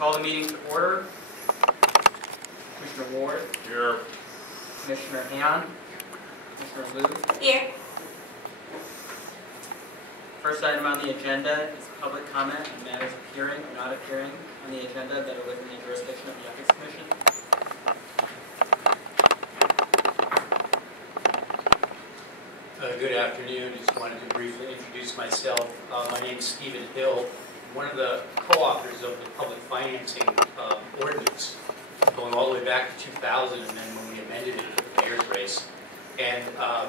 Call the meeting to order. Commissioner Ward. Here. Commissioner Han. Commissioner Liu. Here. First item on the agenda is public comment on matters appearing or not appearing on the agenda that are within the jurisdiction of the Ethics Commission. Good afternoon. Just wanted to briefly introduce myself. My name is Stephen Hill, one of the co-authors of the public financing ordinance, going all the way back to 2000, and then when we amended it for the mayor's race. And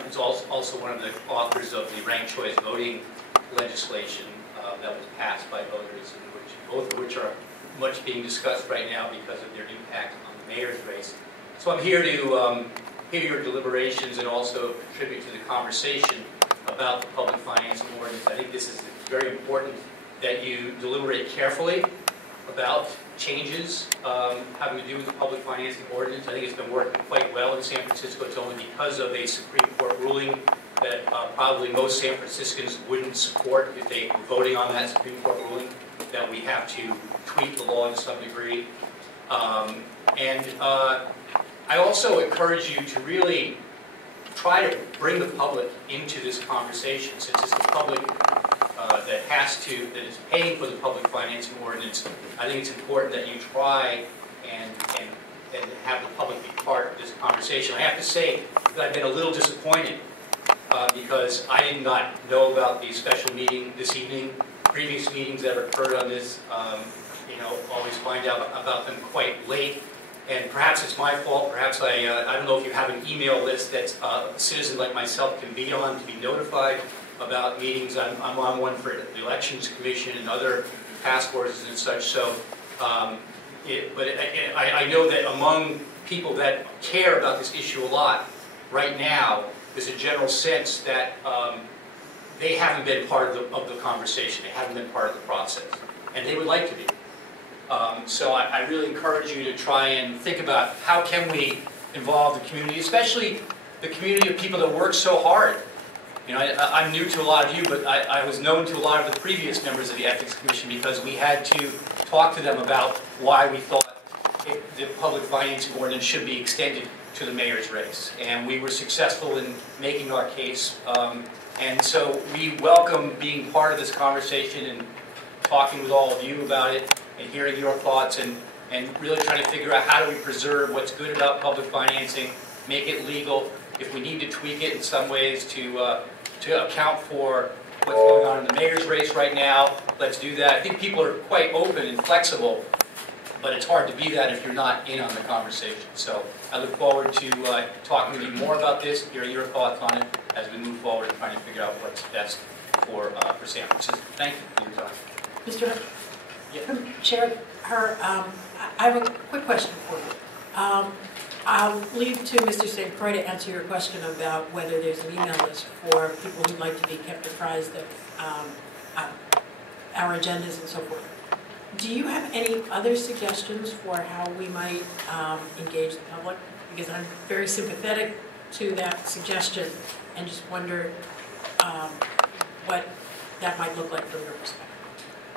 it's also one of the authors of the ranked choice voting legislation that was passed by voters, both of which are much being discussed right now because of their impact on the mayor's race. So I'm here to hear your deliberations and also contribute to the conversation about the public financing ordinance. I think this is very important that you deliberate carefully about changes having to do with the public financing ordinance. I think it's been working quite well in San Francisco. It's only because of a Supreme Court ruling that probably most San Franciscans wouldn't support if they were voting on that Supreme Court ruling, that we have to tweak the law to some degree. I also encourage you to really try to bring the public into this conversation, since it's the public that is paying for the public financing ordinance. I think it's important that you try and have the public be part of this conversation. I have to say that I've been a little disappointed because I did not know about the special meeting this evening. Previous meetings that have occurred on this, always find out about them quite late. And perhaps it's my fault. Perhaps I don't know if you have an email list that a citizen like myself can be on to be notified about meetings. I'm on one for the Elections Commission and other task forces and such. So, I know that among people that care about this issue a lot right now, there's a general sense that they haven't been part of the conversation. They haven't been part of the process, and they would like to be. So I really encourage you to try and think about how can we involve the community, especially the community of people that work so hard. You know, I'm new to a lot of you, but I was known to a lot of the previous members of the Ethics Commission because we had to talk to them about why we thought the public financing ordinance should be extended to the mayor's race. And we were successful in making our case. And so we welcome being part of this conversation and talking with all of you about it, and hearing your thoughts, and really trying to figure out how do we preserve what's good about public financing, make it legal. If we need to tweak it in some ways to account for what's going on in the mayor's race right now, let's do that. I think people are quite open and flexible, but it's hard to be that if you're not in on the conversation. So I look forward to talking with you more about this, hearing your thoughts on it as we move forward and trying to figure out what's best for San Francisco. Thank you for your time. Mr. Chair, I have a quick question for you. I'll leave to Mr. St. Croix to answer your question about whether there's an email list for people who'd like to be kept apprised of our agendas and so forth. Do you have any other suggestions for how we might engage the public? Because I'm very sympathetic to that suggestion and just wonder what that might look like from your perspective.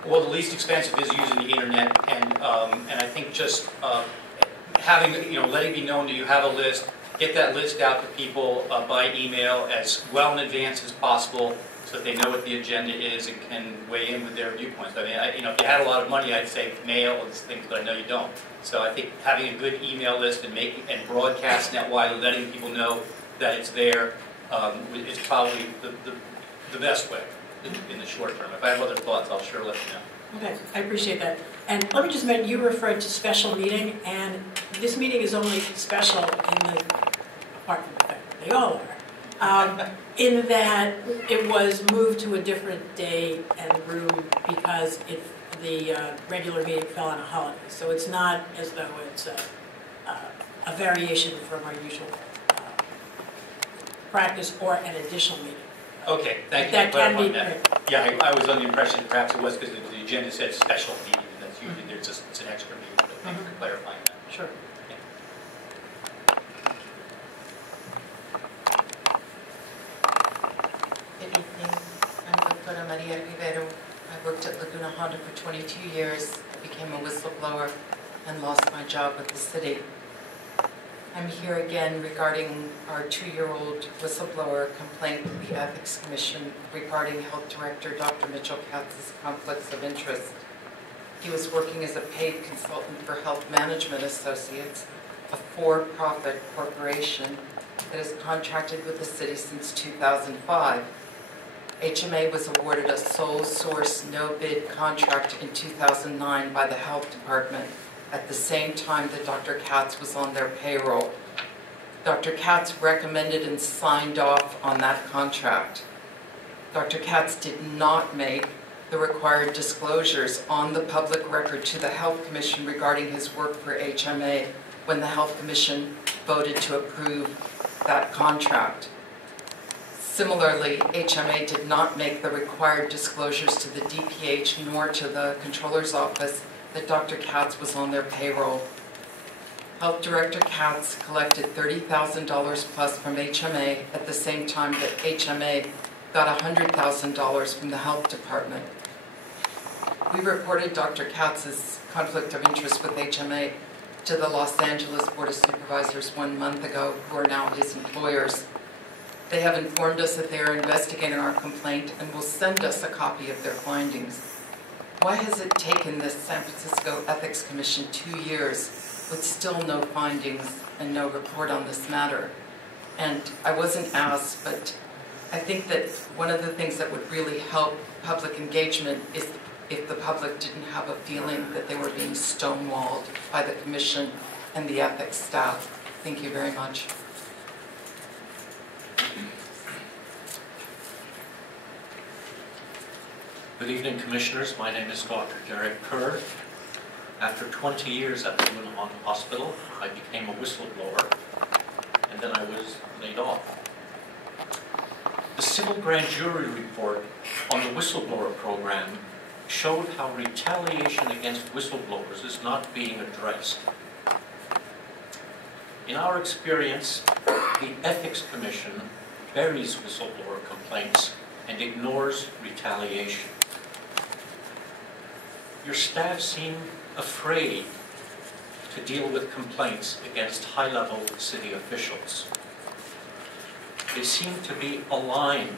Well, the least expensive is using the internet, and I think just having, letting me know that you have a list, get that list out to people by email as well in advance as possible, so that they know what the agenda is and can weigh in with their viewpoints. I mean, if you had a lot of money, I'd say mail and things, but I know you don't. So I think having a good email list and broadcast netwide, letting people know that it's there, is probably the best way in the short term. If I have other thoughts, I'll sure let you know. Okay, I appreciate that. And let me just mention, you referred to special meeting, and this meeting is only special in the, apart from the fact that they all are, in that it was moved to a different day and room because the regular meeting fell on a holiday. So it's not as though it's a variation from our usual practice or an additional meeting. Okay, thank you That for can be clarifying that. Yeah, I was under the impression that perhaps it was because the agenda said special meeting, and that's usually it's an extra meeting, but thank you for clarifying that. Sure. Yeah. Good evening. I'm Dr. Maria Rivero. I worked at Laguna Honda for 22 years. became a whistleblower and lost my job with the city. I'm here again regarding our 2-year-old whistleblower complaint with the Ethics Commission regarding Health Director Dr. Mitchell Katz's conflicts of interest. He was working as a paid consultant for Health Management Associates, a for-profit corporation that has contracted with the city since 2005. HMA was awarded a sole source, no-bid contract in 2009 by the Health Department at the same time that Dr. Katz was on their payroll. Dr. Katz recommended and signed off on that contract. Dr. Katz did not make the required disclosures on the public record to the Health Commission regarding his work for HMA when the Health Commission voted to approve that contract. Similarly, HMA did not make the required disclosures to the DPH nor to the Controller's Office that Dr. Katz was on their payroll. Health Director Katz collected $30,000 plus from HMA at the same time that HMA got $100,000 from the Health Department. We reported Dr. Katz's conflict of interest with HMA to the Los Angeles Board of Supervisors 1 month ago, who are now his employers. They have informed us that they are investigating our complaint and will send us a copy of their findings. Why has it taken this San Francisco Ethics Commission 2 years with still no findings and no report on this matter? And I wasn't asked, but I think that one of the things that would really help public engagement is if the public didn't have a feeling that they were being stonewalled by the commission and the ethics staff. Thank you very much. Good evening, Commissioners. My name is Dr. Derek Kerr. After 20 years at the Lunahan Hospital, I became a whistleblower, and then I was laid off. The civil grand jury report on the whistleblower program showed how retaliation against whistleblowers is not being addressed. In our experience, the Ethics Commission buries whistleblower complaints and ignores retaliation. Your staff seem afraid to deal with complaints against high-level city officials. They seem to be aligned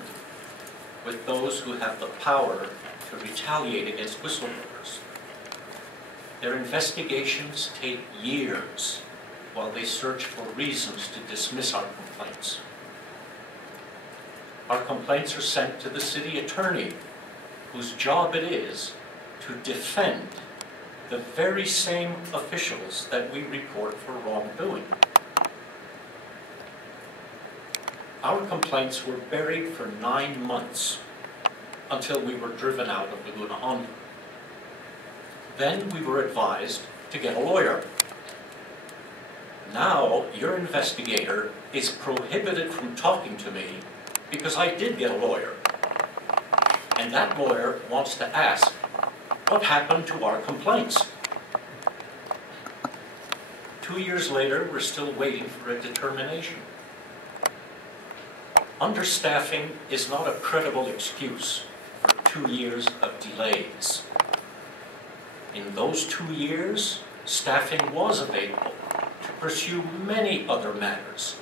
with those who have the power to retaliate against whistleblowers. Their investigations take years while they search for reasons to dismiss our complaints. Our complaints are sent to the city attorney, whose job it is to defend the very same officials that we report for wrongdoing. Our complaints were buried for 9 months until we were driven out of Laguna Honda. Then we were advised to get a lawyer. Now your investigator is prohibited from talking to me because I did get a lawyer. And that lawyer wants to ask, what happened to our complaints? 2 years later, we're still waiting for a determination. Understaffing is not a credible excuse for 2 years of delays. In those 2 years, staffing was available to pursue many other matters,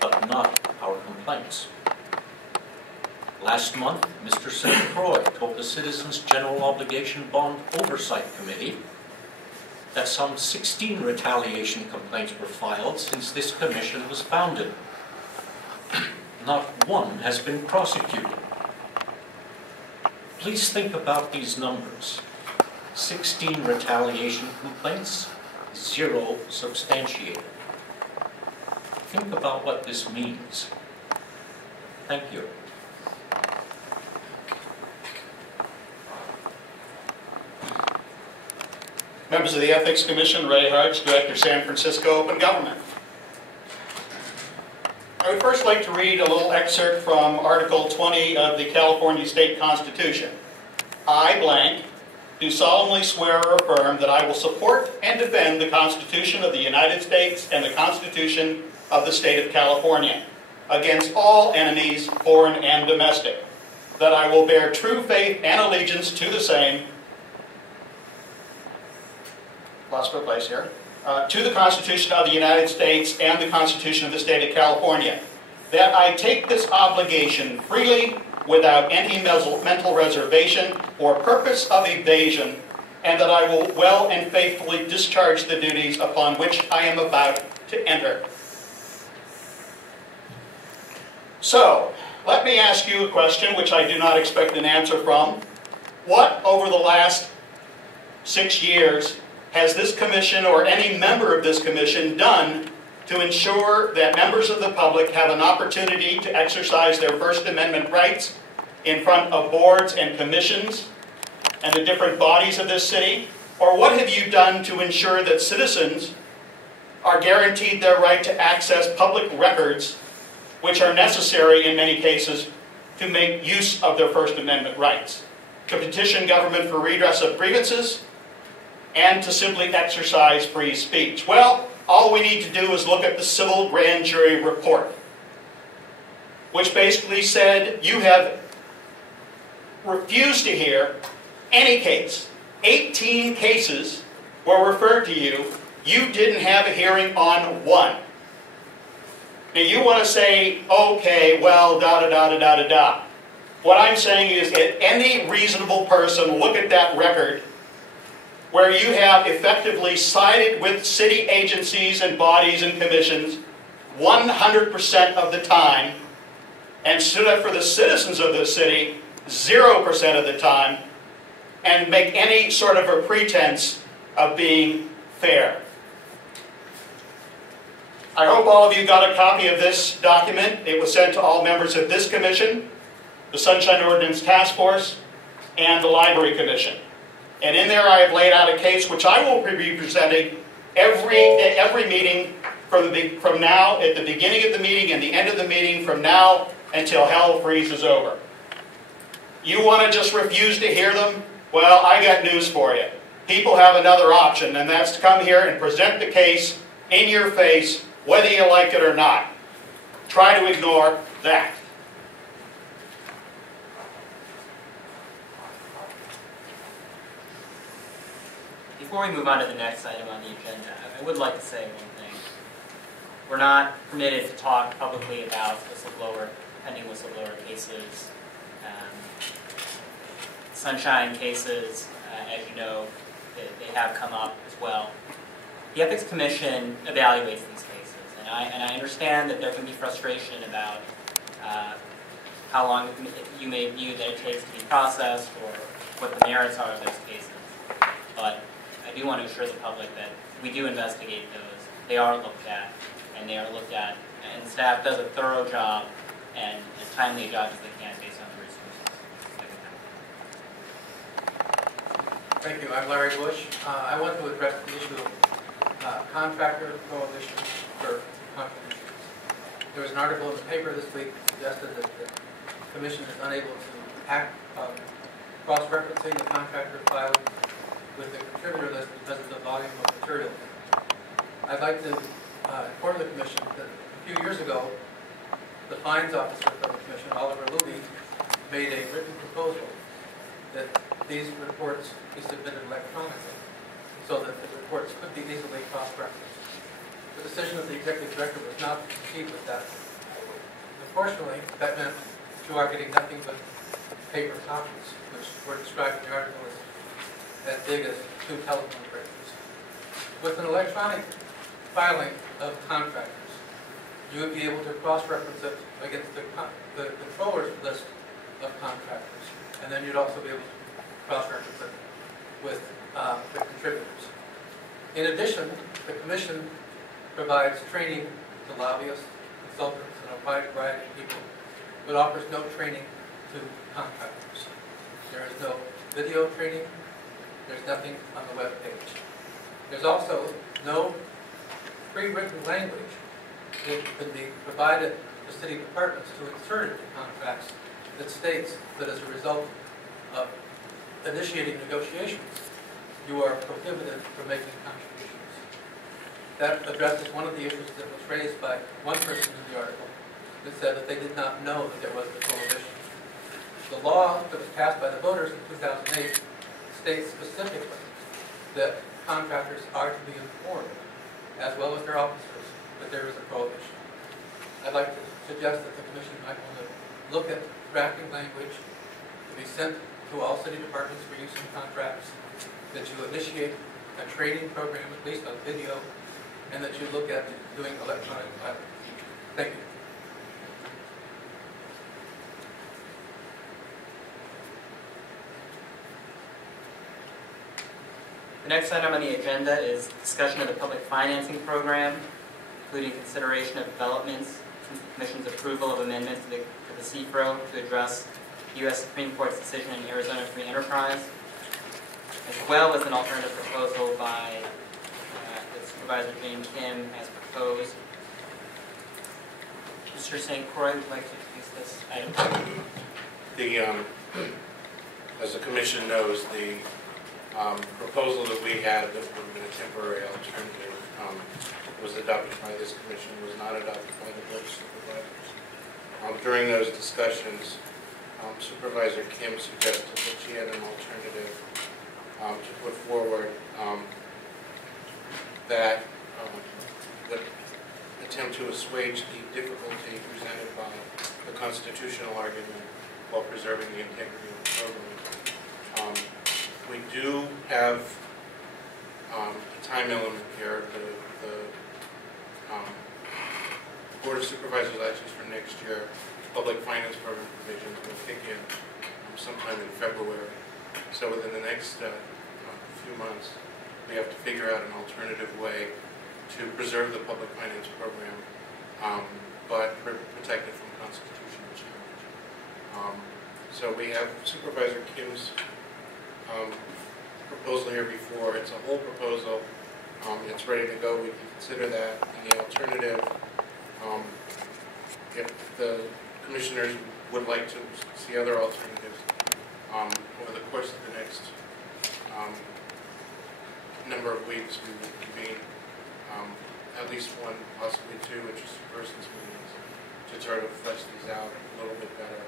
but not our complaints. Last month, Mr. St. Croix told the Citizens General Obligation Bond Oversight Committee that some 16 retaliation complaints were filed since this commission was founded. Not one has been prosecuted. Please think about these numbers. 16 retaliation complaints, 0 substantiated. Think about what this means. Thank you. Members of the Ethics Commission, Ray Hudge, Director, San Francisco Open Government. I would first like to read a little excerpt from Article 20 of the California State Constitution. I, blank, do solemnly swear or affirm that I will support and defend the Constitution of the United States and the Constitution of the State of California against all enemies, foreign and domestic, that I will bear true faith and allegiance to the same, lost my place here, to the Constitution of the United States and the Constitution of the State of California, that I take this obligation freely without any mental reservation or purpose of evasion, and that I will well and faithfully discharge the duties upon which I am about to enter. So, let me ask you a question which I do not expect an answer from. What, over the last 6 years, has this commission or any member of this commission done to ensure that members of the public have an opportunity to exercise their First Amendment rights in front of boards and commissions and the different bodies of this city? Or what have you done to ensure that citizens are guaranteed their right to access public records, which are necessary in many cases to make use of their First Amendment rights, to petition government for redress of grievances, and to simply exercise free speech? Well, all we need to do is look at the civil grand jury report, which basically said you have refused to hear any case. 18 cases were referred to you. You didn't have a hearing on one. Now you want to say, okay, well, da-da-da-da-da-da-da. What I'm saying is that any reasonable person look at that record where you have effectively sided with city agencies and bodies and commissions 100% of the time and stood up for the citizens of the city 0% of the time, and make any sort of a pretense of being fair. I hope all of you got a copy of this document. It was sent to all members of this commission, the Sunshine Ordinance Task Force, and the Library Commission. And in there I have laid out a case which I will be presenting every meeting from now, at the beginning of the meeting and the end of the meeting, from now until hell freezes over. You want to just refuse to hear them? Well, I got news for you. People have another option, and that's to come here and present the case in your face, whether you like it or not. Try to ignore that. Before we move on to the next item on the agenda, I would like to say one thing. We're not permitted to talk publicly about pending whistleblower cases, Sunshine cases. As you know, they have come up as well. The Ethics Commission evaluates these cases, and I understand that there can be frustration about how long you may view that it takes to be processed or what the merits are of those cases. But I do want to assure the public that we do investigate those. They are looked at, and staff does a thorough job and as timely a job as they can based on the resources. Thank you. I'm Larry Bush. I want to address the issue of contractor coalition for contributions. There was an article in the paper this week that suggested that the Commission is unable to act cross-referencing the contractor filed with the contributor list because of the volume of material. I'd like to inform the Commission that a few years ago, the fines officer for the Commission, Oliver Luby, made a written proposal that these reports be submitted electronically so that the reports could be easily cross-referenced. The decision of the Executive Director was not to proceed with that. Unfortunately, that meant you are getting nothing but paper copies, which were described in the article as big as 2 telephone branches. With an electronic filing of contractors, you would be able to cross-reference it against the controller's list of contractors, and then you'd also be able to cross-reference it with the contributors. In addition, the Commission provides training to lobbyists, consultants, and a wide variety of people, but offers no training to contractors. There is no video training. There's nothing on the web page. There's also no pre-written language that can be provided to city departments to insert into contracts that states that as a result of initiating negotiations, you are prohibited from making contributions. That addresses one of the issues that was raised by one person in the article that said that they did not know that there was a prohibition. The law that was passed by the voters in 2008 states specifically that contractors are to be informed, as well as their officers, that there is a prohibition. I'd like to suggest that the commission might want to look at drafting language to be sent to all city departments for use in contracts, that you initiate a training program, at least on video, and that you look at doing electronic filing. Thank you. The next item on the agenda is discussion of the public financing program, including consideration of developments since the Commission's approval of amendments to the CFRO to address U.S. Supreme Court's decision in Arizona Free Enterprise, as well as an alternative proposal by the Supervisor Jane Kim as proposed. Mr. St. Croix would like to introduce this item. As the Commission knows, the proposal that we had that would have been a temporary alternative was adopted by this Commission, was not adopted by the Board of Supervisors. During those discussions, Supervisor Kim suggested that she had an alternative to put forward that would attempt to assuage the difficulty presented by the constitutional argument while preserving the integrity of the program. We do have a time element here. The Board of Supervisors elections for next year, public finance program provisions will kick in sometime in February. So within the next few months, we have to figure out an alternative way to preserve the public finance program, but protect it from constitutional challenge. So we have Supervisor Kim's proposal here before. It's a whole proposal. It's ready to go. We can consider that. The alternative, if the commissioners would like to see other alternatives over the course of the next number of weeks, we will convene at least one, possibly two interested persons meetings to try to flesh these out a little bit better.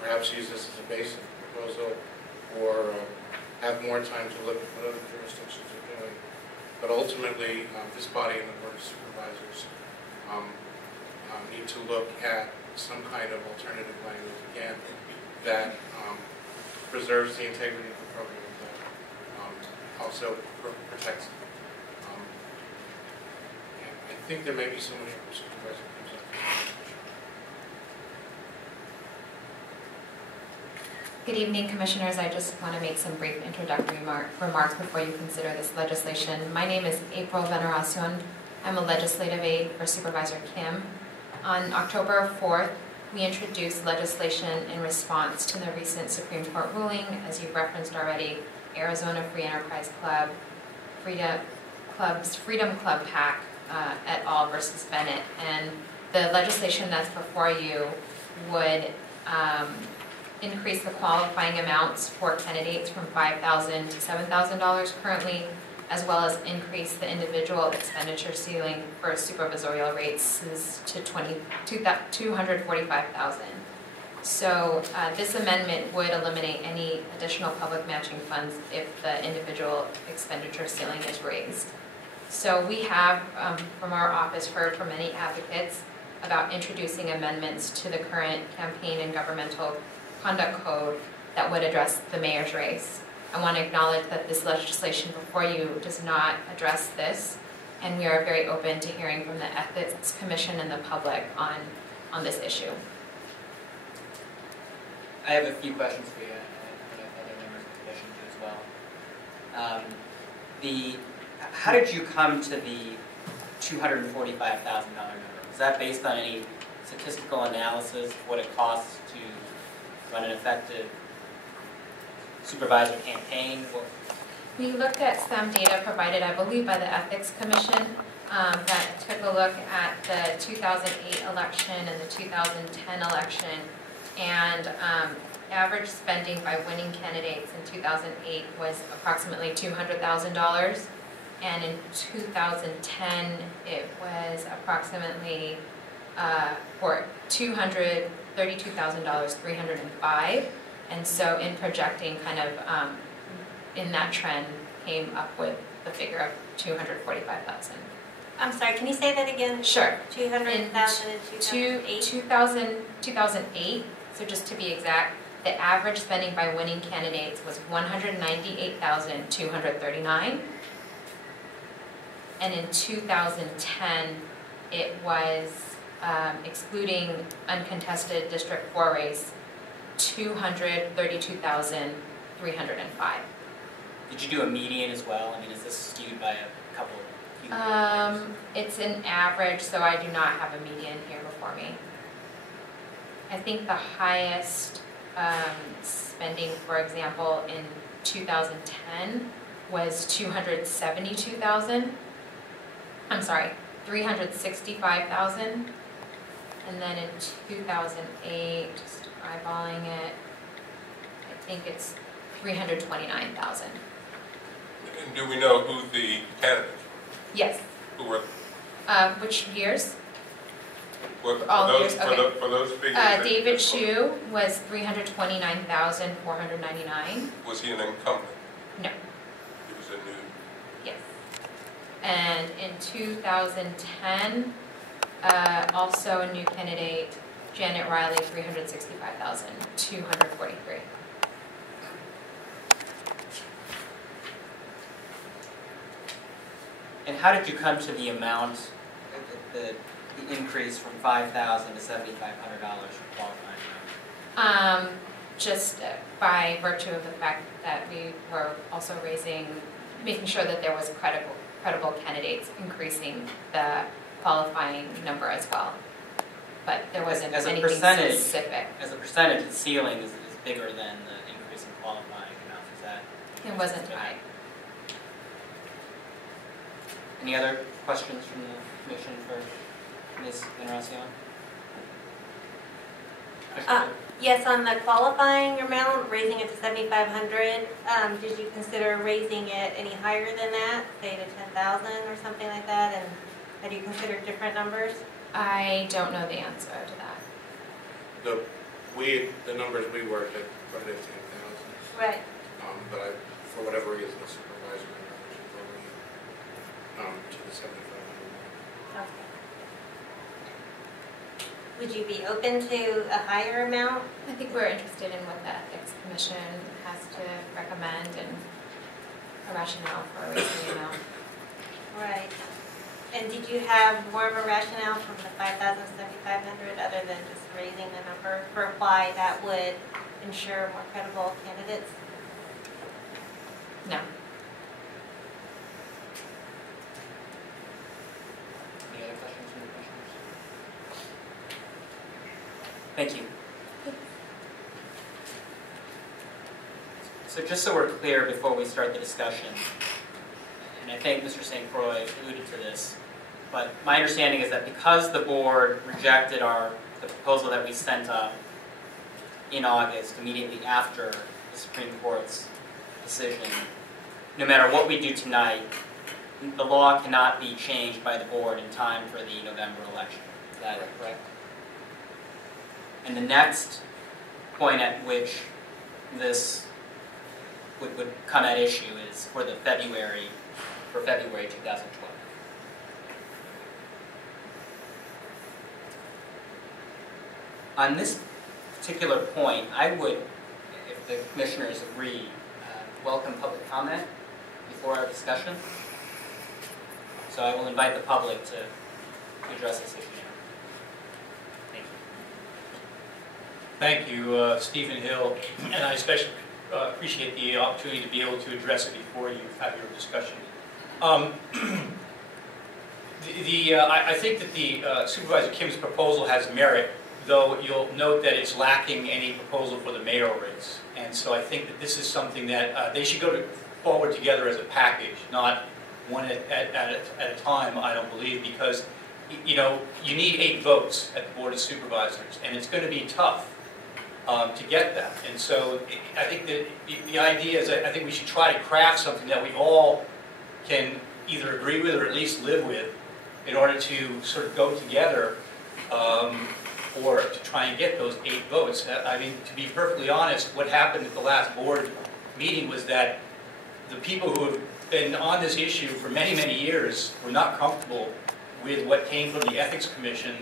Perhaps use this as a basic proposal, or have more time to look at what other jurisdictions are doing. But ultimately, this body and the Board of Supervisors need to look at some kind of alternative language, again, that preserves the integrity of the program, but also protects it. And I think there may be someone here from Supervisor Kim's office. Good evening, Commissioners. I just want to make some brief introductory remarks before you consider this legislation. My name is April Veneracion. I'm a legislative aide for Supervisor Kim. On October 4th, we introduced legislation in response to the recent Supreme Court ruling, as you've referenced already, Arizona Free Enterprise Club, Freedom Club PAC et al. Versus Bennett. And the legislation that's before you would increase the qualifying amounts for candidates from $5,000 to $7,000 currently, as well as increase the individual expenditure ceiling for supervisorial rates to $245,000. So this amendment would eliminate any additional public matching funds if the individual expenditure ceiling is raised. So we have, from our office, heard from many advocates about introducing amendments to the current campaign and governmental conduct code that would address the mayor's race. I want to acknowledge that this legislation before you does not address this, and we are very open to hearing from the Ethics Commission and the public on this issue. I have a few questions for you, and other members of the commission do as well. How did you come to the $245,000 number? Was that based on any statistical analysis of what it costs to run an effective supervisor campaign? We looked at some data provided, I believe, by the Ethics Commission that took a look at the 2008 election and the 2010 election, and average spending by winning candidates in 2008 was approximately $200,000, and in 2010 it was approximately for $232,000, 305. And so in projecting kind of in that trend came up with the figure of 245,000. I'm sorry, can you say that again? Sure. 200,000 and 2008? 2008, so just to be exact, the average spending by winning candidates was 198,239. And in 2010, it was, excluding uncontested District 4 race, 232,305. Did you do a median as well? I mean, is this skewed by a couple? It's an average, so I do not have a median here before me. I think the highest spending, for example, in 2010 was 272,000. I'm sorry, 365,000. And then in 2008, just eyeballing it, I think it's 329,000. And do we know who the candidates Yes. were? Who were? Which years? For all those, years, okay. for those figures? David Chu was 329,499. Was he an incumbent? No. He was a new. Yes. And in 2010, also a new candidate, Janet Riley, 365,243. And how did you come to the amount, the increase from $5,000 to $7,500 for qualifying? Just by virtue of the fact that we were also making sure that there was credible candidates, increasing the qualifying number as well. But there wasn't anything specific. As a percentage, the ceiling is bigger than the increase in qualifying amount. Is that? It wasn't high. Any other questions from the Commission for Ms. Veneracion? Yes, on the qualifying amount, raising it to 7,500, did you consider raising it any higher than that, say to 10,000 or something like that? And have you considered different numbers? I don't know the answer to that. The numbers we worked at put it at 10,000. Right. But for whatever reason, the supervisor to the 7,500. Okay. Would you be open to a higher amount? I think we're interested in what the Ethics Commission has to recommend and a rationale for raising the amount. Right. And did you have more of a rationale from the 5,000 to 7,500 other than just raising the number for why that would ensure more credible candidates? No. Any other questions from the commissioners? Thank you. So just so we're clear before we start the discussion, and I think Mr. St. Croix alluded to this, but my understanding is that because the board rejected the proposal that we sent up in August, immediately after the Supreme Court's decision, no matter what we do tonight, the law cannot be changed by the board in time for the November election. Is that correct? And the next point at which this would come at issue is for February 2012. On this particular point, I would, if the commissioners agree, welcome public comment before our discussion. So I will invite the public to address this issue now. Thank you. Thank you, Stephen Hill, and I especially appreciate the opportunity to be able to address it before you have your discussion. I think that the Supervisor Kim's proposal has merit, though you'll note that it's lacking any proposal for the mayoral race. And so I think that this is something that they should go forward together as a package, not one at a time, I don't believe, because you need 8 votes at the Board of Supervisors, and it's going to be tough to get that. And so I think that the idea is I think we should try to craft something that we all can either agree with or at least live with in order to sort of go together or to try and get those 8 votes. I mean, to be perfectly honest, what happened at the last board meeting was that the people who have been on this issue for many, many years were not comfortable with what came from the Ethics Commission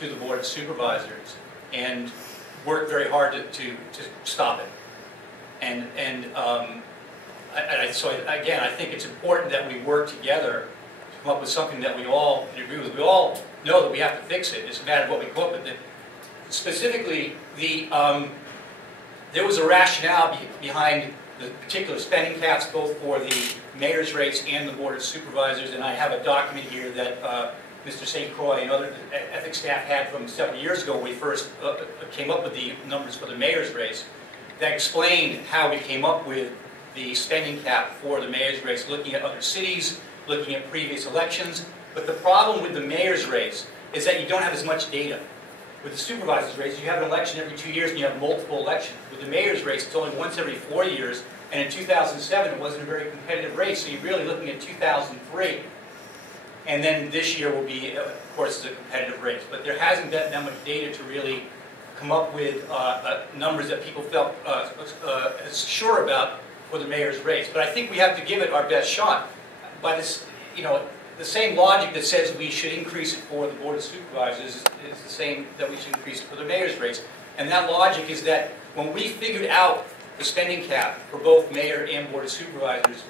to the Board of Supervisors and worked very hard to stop it. So again, I think it's important that we work together to come up with something that we all agree with. We all know that we have to fix it. It's a matter of what we come up with. Specifically, there was a rationale behind the particular spending caps, both for the mayor's race and the Board of Supervisors, and I have a document here that Mr. St. Croix and other ethics staff had from several years ago when we first came up with the numbers for the mayor's race that explained how we came up with the spending cap for the mayor's race, looking at other cities, looking at previous elections. But the problem with the mayor's race is that you don't have as much data. With the supervisor's race, you have an election every 2 years and you have multiple elections. With the mayor's race, it's only once every 4 years, and in 2007 it wasn't a very competitive race, so you're really looking at 2003. And then this year will be, of course, a competitive race. But there hasn't been that much data to really come up with numbers that people felt sure about for the mayor's race. But I think we have to give it our best shot. By this, the same logic that says we should increase it for the Board of Supervisors is the same that we should increase it for the mayor's race. And that logic is that when we figured out the spending cap for both mayor and Board of Supervisors,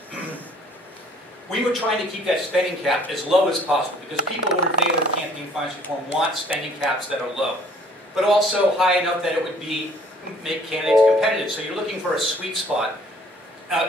we were trying to keep that spending cap as low as possible because people who are in favor of campaign finance reform want spending caps that are low, but also high enough that it would make candidates competitive. So you're looking for a sweet spot.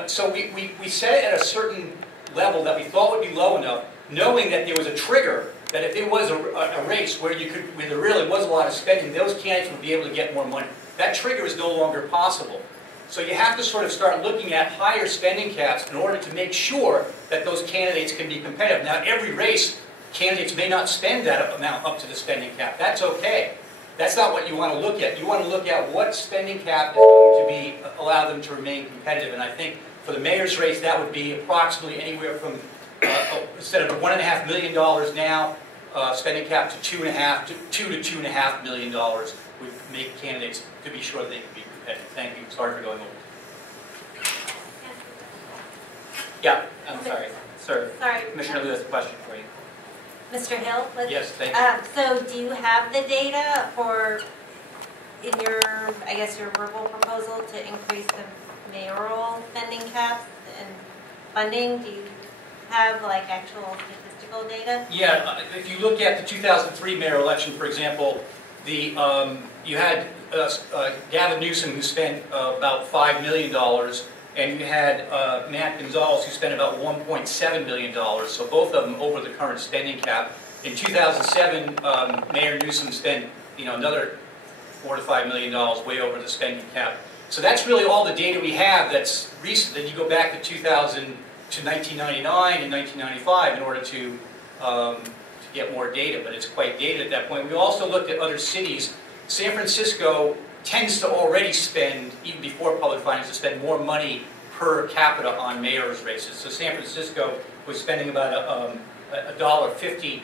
So we set it at a certain level that we thought would be low enough, knowing that there was a trigger that if there was a race where there really was a lot of spending, those candidates would be able to get more money. That trigger is no longer possible. So you have to sort of start looking at higher spending caps in order to make sure that those candidates can be competitive. Now, every race, candidates may not spend that amount up to the spending cap. That's okay. That's not what you want to look at. You want to look at what spending cap is going to allow them to remain competitive. And I think for the mayor's race, that would be approximately anywhere from, instead of $1.5 million now, spending cap to $2 to $2.5 million would make candidates to be sure that they can be competitive. Thank you. Sorry for going over. Yeah, I'm sorry. Sir, Sorry. Commissioner Liu has a question for you. Mr. Hill? Yes, thank you. So do you have the data for, in your, I guess, your verbal proposal to increase the mayoral spending caps and funding? Do you have like actual statistical data? Yeah, if you look at the 2003 mayor election, for example, you had Gavin Newsom who spent about $5 million, and you had Matt Gonzalez who spent about $1.7 million, so both of them over the current spending cap. In 2007, Mayor Newsom spent another $4 to $5 million, way over the spending cap. So that's really all the data we have that's recent. Then you go back to 2000 to 1999 and 1995 in order to get more data, but it's quite dated at that point. We also looked at other cities. San Francisco tends to already spend, even before public finance, to spend more money per capita on mayor's races. So San Francisco was spending about $1.50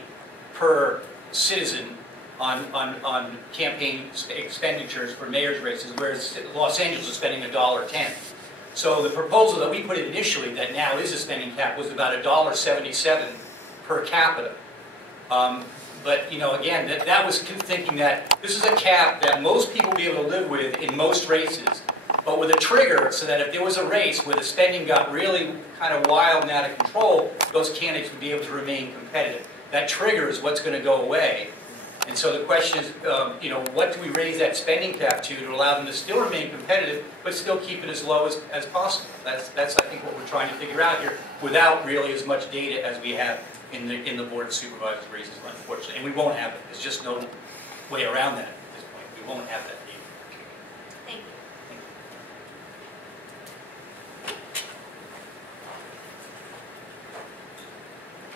per citizen on campaign expenditures for mayor's races, whereas Los Angeles was spending $1.10. So the proposal that we put in initially, that now is a spending cap, was about $1.77 per capita. But again, that was thinking that this is a cap that most people will be able to live with in most races, but with a trigger so that if there was a race where the spending got really kind of wild and out of control, those candidates would be able to remain competitive. That trigger is what's going to go away. And so the question is, what do we raise that spending cap to allow them to still remain competitive, but still keep it as low as possible? That's I think what we're trying to figure out here, without really as much data as we have in the Board of Supervisors races, unfortunately. And we won't have it. There's just no way around that at this point. We won't have that data. Thank you.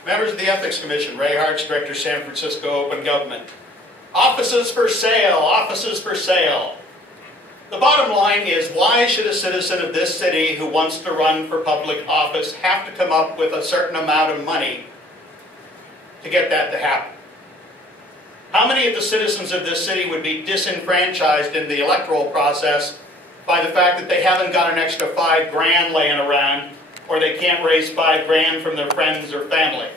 Members of the Ethics Commission, Ray Hartz, Director, San Francisco Open Government. Offices for sale, offices for sale. The bottom line is, why should a citizen of this city who wants to run for public office have to come up with a certain amount of money to get that to happen? How many of the citizens of this city would be disenfranchised in the electoral process by the fact that they haven't got an extra $5 grand laying around or they can't raise $5,000 from their friends or family.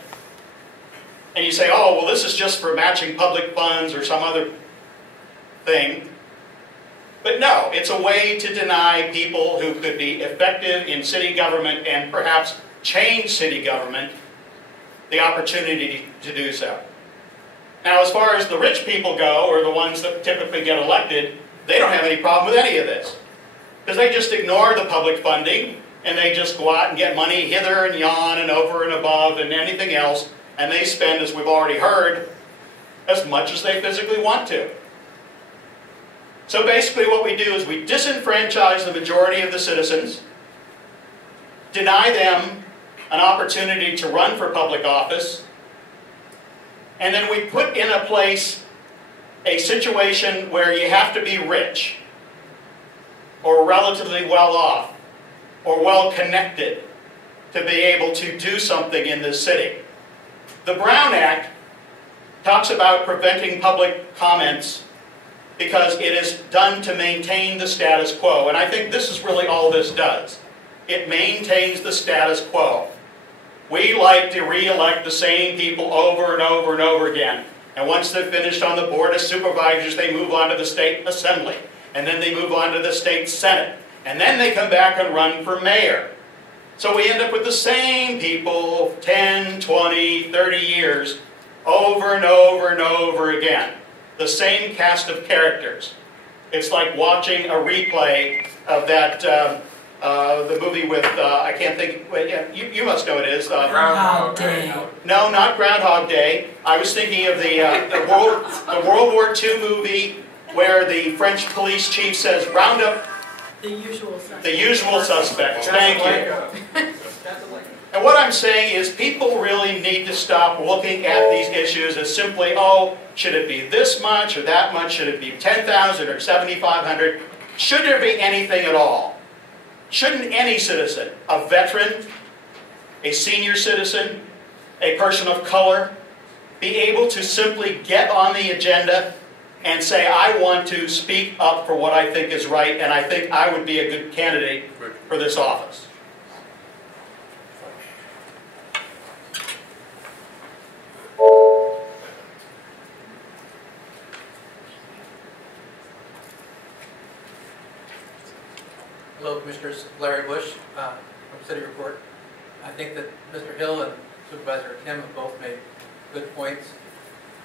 And you say, oh, well, this is just for matching public funds or some other thing. But no, it's a way to deny people who could be effective in city government and perhaps change city government the opportunity to do so. Now, as far as the rich people go, or the ones that typically get elected, they don't have any problem with any of this. Because they just ignore the public funding, and they just go out and get money hither and yon and over and above and anything else, and they spend, as we've already heard, as much as they physically want to. So basically what we do is we disenfranchise the majority of the citizens, deny them an opportunity to run for public office, and then we put in a place a situation where you have to be rich, or relatively well off, or well connected to be able to do something in this city. The Brown Act talks about preventing public comments because it is done to maintain the status quo. And I think this is really all this does. It maintains the status quo. We like to re-elect the same people over and over and over again. And once they're finished on the Board of Supervisors, they move on to the State Assembly. And then they move on to the State Senate. And then they come back and run for mayor. So we end up with the same people 10, 20, 30 years over and over and over again. The same cast of characters. It's like watching a replay of that, the movie with, I can't think, well, yeah, you must know it is. Groundhog Day. No, not Groundhog Day. I was thinking of the World War II movie where the French police chief says, round up The Usual Suspects. the usual suspects. Thank you. And what I'm saying is people really need to stop looking at these issues as simply, oh, should it be this much or that much? Should it be 10,000 or 7,500? Should there be anything at all? Shouldn't any citizen, a veteran, a senior citizen, a person of color, be able to simply get on the agenda and say, I want to speak up for what I think is right, and I think I would be a good candidate for this office? Hello, Commissioners. Larry Bush from City Report. I think that Mr. Hill and Supervisor Kim have both made good points.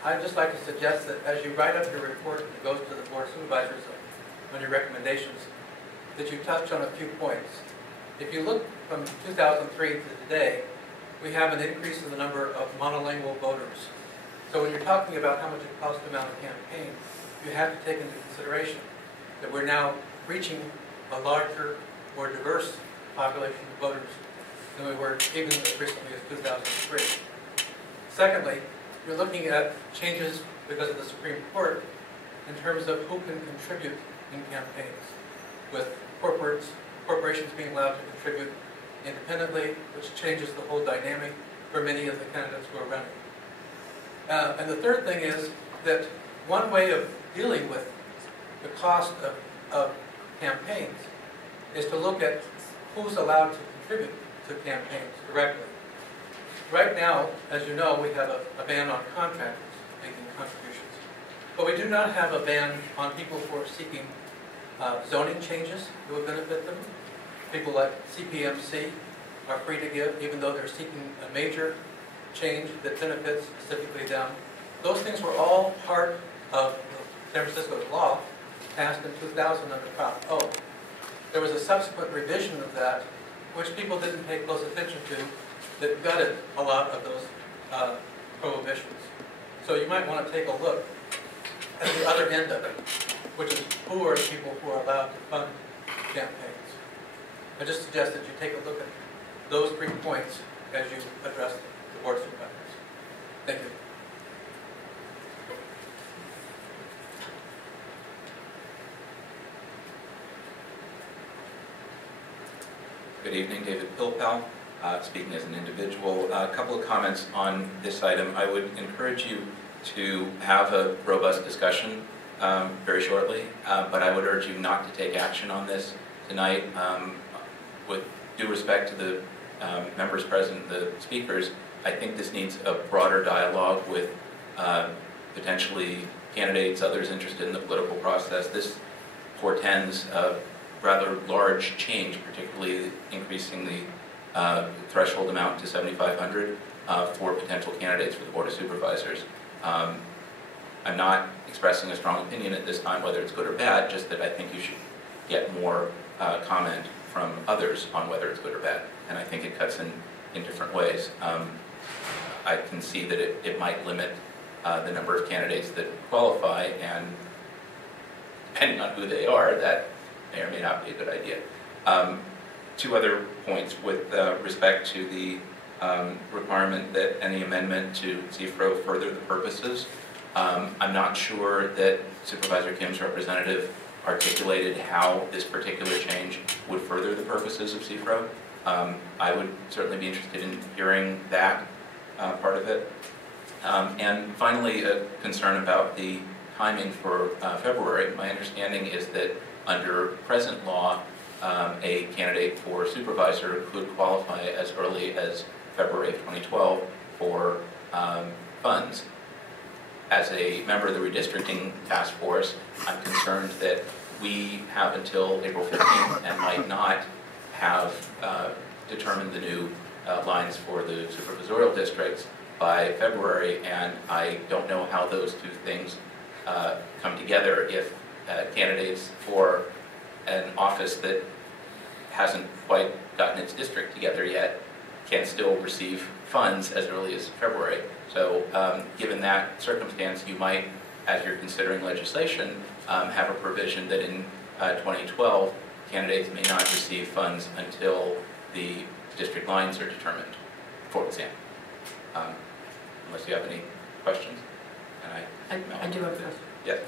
I'd just like to suggest that as you write up your report that goes to the Board of Supervisors on your recommendations, that you touch on a few points. If you look from 2003 to today, we have an increase in the number of monolingual voters. So when you're talking about how much it costs to mount a campaign, you have to take into consideration that we're now reaching a larger, more diverse population of voters than we were even as recently as 2003. Secondly, you're looking at changes because of the Supreme Court in terms of who can contribute in campaigns, with corporations being allowed to contribute independently, which changes the whole dynamic for many of the candidates who are running. And the third thing is that one way of dealing with the cost of campaigns is to look at who's allowed to contribute to campaigns directly. Right now, as you know, we have a ban on contractors making contributions. But we do not have a ban on people who are seeking zoning changes that would benefit them. People like CPMC are free to give, even though they're seeking a major change that benefits specifically them. Those things were all part of San Francisco's law, passed in 2000 under Prop O. There was a subsequent revision of that, which people didn't pay close attention to, that gutted a lot of those prohibitions. So you might want to take a look at the other end of it, which is who are the people who are allowed to fund campaigns. I just suggest that you take a look at those 3 points as you address the Board of Supervisors. Thank you. Good evening, David Pilpel, speaking as an individual. A couple of comments on this item. I would encourage you to have a robust discussion very shortly, but I would urge you not to take action on this tonight. With due respect to the members present, the speakers, I think this needs a broader dialogue with potentially candidates, others interested in the political process. This portends a rather large change, particularly increasing the threshold amount to $7,500 for potential candidates for the Board of Supervisors. I'm not expressing a strong opinion at this time whether it's good or bad, just that I think you should get more comment from others on whether it's good or bad. And I think it cuts in different ways. I can see that it might limit the number of candidates that qualify, and depending on who they are, that may or may not be a good idea. Two other points with respect to the requirement that any amendment to CFRO further the purposes. I'm not sure that Supervisor Kim's representative articulated how this particular change would further the purposes of CFRO. I would certainly be interested in hearing that part of it. And finally, a concern about the timing for February. My understanding is that under present law, a candidate for supervisor could qualify as early as February of 2012 for funds. As a member of the redistricting task force, I'm concerned that we have until April 15th and might not have determined the new lines for the supervisorial districts by February, and I don't know how those two things come together if candidates for an office that hasn't quite gotten its district together yet can still receive funds as early as February. So given that circumstance, you might, as you're considering legislation, have a provision that in 2012, candidates may not receive funds until the district lines are determined, for example. Unless you have any questions. And I do have a question. Yes.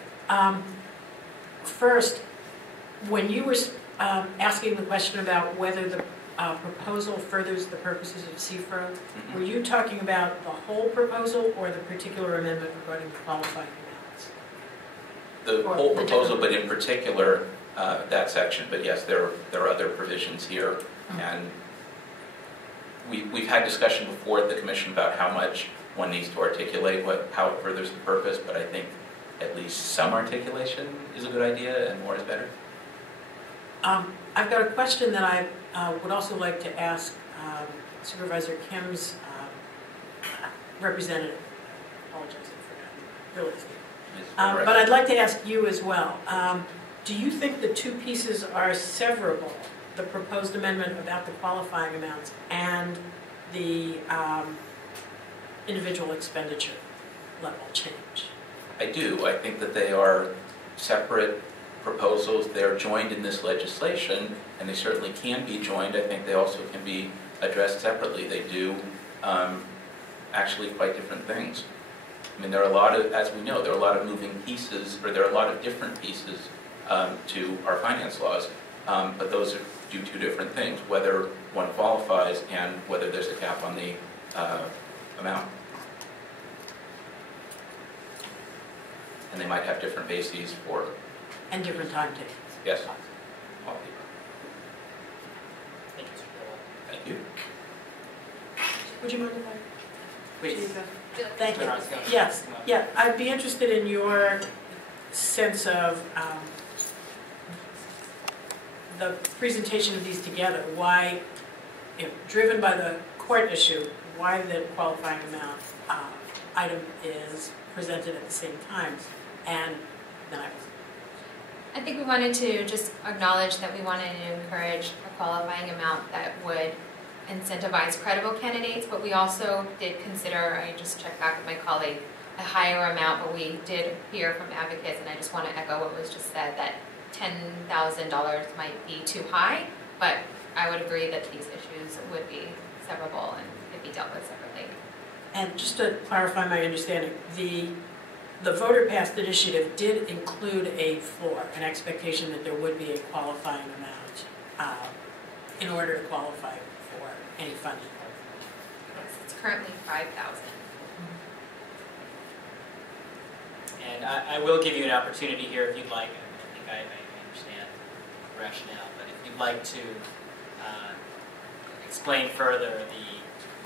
First, when you were asking the question about whether the proposal furthers the purposes of CFRO, were you talking about the whole proposal or the particular amendment regarding the qualifying amounts? The Or whole the proposal, different- but in particular that section. But yes, there are other provisions here, and we've had discussion before at the Commission about how much one needs to articulate how it furthers the purpose, but I think at least some articulation is a good idea, and more is better. I've got a question that I would also like to ask Supervisor Kim's representative. I apologize for that. But I'd like to ask you as well. Do you think the two pieces are severable, the proposed amendment about the qualifying amounts and the individual expenditure level change? I do. I think that they are separate proposals. They're joined in this legislation, and they certainly can be joined. I think they also can be addressed separately. They do actually quite different things. I mean, there are a lot of, as we know, there are a lot of moving pieces, or there are a lot of different pieces to our finance laws, but those do two different things, whether one qualifies and whether there's a cap on the amount. And they might have different bases for... And different timetables. Yes. Thank you. Thank you. Would you mind if I? Please. Thank you. Turn around, go. Yes, Come on. yeah, I'd be interested in your sense of the presentation of these together. Why, driven by the court issue, why the qualifying amount item is presented at the same time, and then I think we wanted to just acknowledge that we wanted to encourage a qualifying amount that would incentivize credible candidates, but we also did consider, I just checked back with my colleague, a higher amount, but we did hear from advocates, and I just want to echo what was just said, that $10,000 might be too high, but I would agree that these issues would be severable and could be dealt with separately. And just to clarify my understanding, the voter-passed initiative did include a floor, an expectation that there would be a qualifying amount in order to qualify for any funding. Yes, it's currently $5,000. And I will give you an opportunity here if you'd like. I think I understand the rationale, but if you'd like to explain further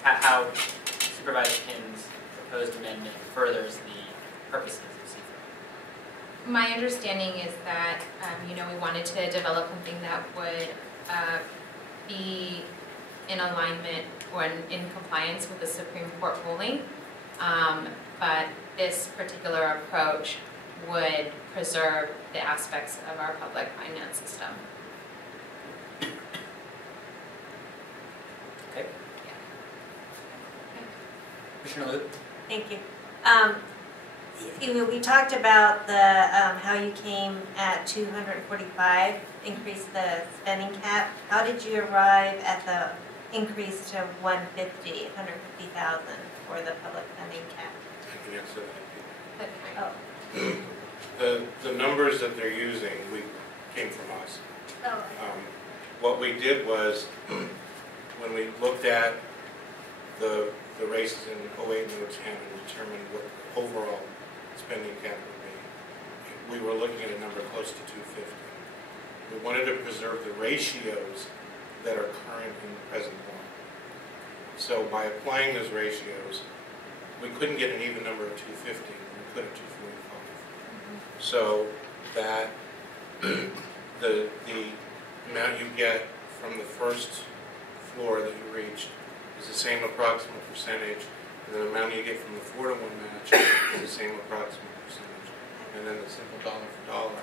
how Supervisor Kim's proposed amendment furthers the purposes of CFRO. My understanding is that, we wanted to develop something that would be in alignment or in compliance with the Supreme Court ruling, but this particular approach would preserve the aspects of our public finance system. Okay. Commissioner Liu? Thank you. We talked about the how you came at 245, increase the spending cap. How did you arrive at the increase to 150,000 for the public funding cap? I can answer that. Oh. The numbers that they're using, came from us. Oh. What we did was, when we looked at the races in 08 and 010 and determined what the overall spending cap would be, we were looking at a number close to 250. We wanted to preserve the ratios that are current in the present law. So by applying those ratios, we couldn't get an even number of 250, we could at 245. So that the amount you get from the first floor that you reached is the same approximate percentage, and the amount you get from the 4-to-1 match is the same approximate percentage, and then the simple dollar for dollar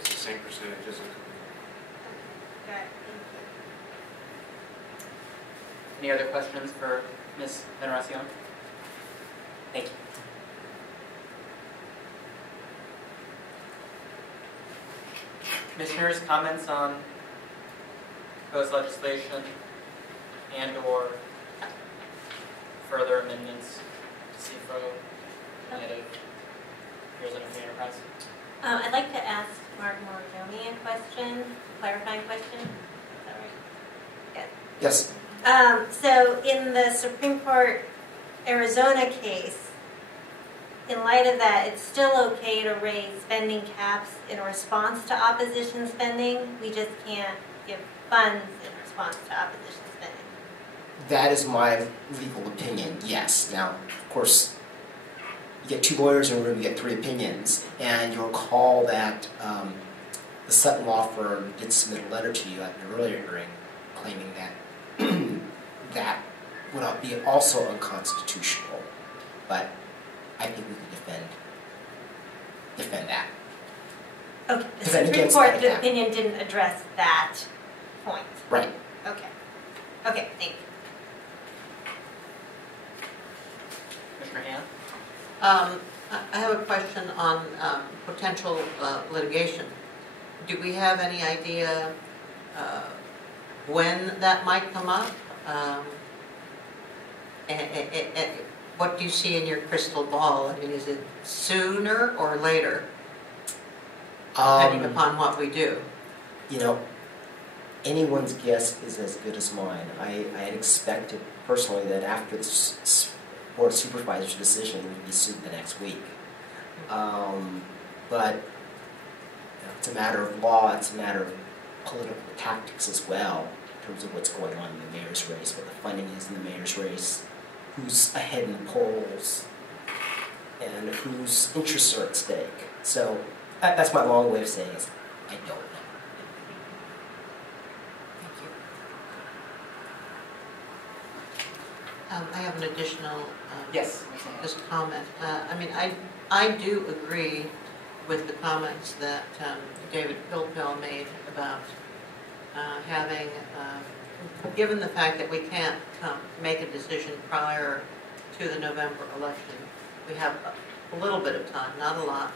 is the same percentage as income. Got it. Any other questions for Ms. Veneracion? Thank you. Commissioners, comments on proposed legislation and/or further amendments to CFRO in light of Heroes of Free Enterprise? I'd like to ask Mark Morigoni a question, clarifying question. Is that right? Yes. So in the Supreme Court Arizona case, in light of that, it's still okay to raise spending caps in response to opposition spending. We just can't give funds in response to opposition spending. That is my legal opinion, yes. Now, of course, you get two lawyers in a room, you get three opinions, and you'll recall that the Sutton Law Firm did submit a letter to you at an earlier hearing claiming that that would be also unconstitutional, but I think we can defend that. Okay, the Defend Supreme against Court that. opinion didn't address that point. Right. Okay. Okay, thank you. Commissioner Han? I have a question on potential litigation. Do we have any idea when that might come up? And what do you see in your crystal ball? I mean, is it sooner or later, depending upon what we do? You know, anyone's guess is as good as mine. I had expected personally that after the Board of Supervisors' decision, we'd be sued the next week. But you know, it's a matter of law, it's a matter of political tactics as well, in terms of what's going on in the mayor's race, what the funding is in the mayor's race, who's ahead in the polls, and whose interests are at stake. So that's my long way of saying is, I don't know. I have an additional Yes. just comment. I mean, I do agree with the comments that David Pilpel made about having, given the fact that we can't make a decision prior to the November election, we have a little bit of time, not a lot,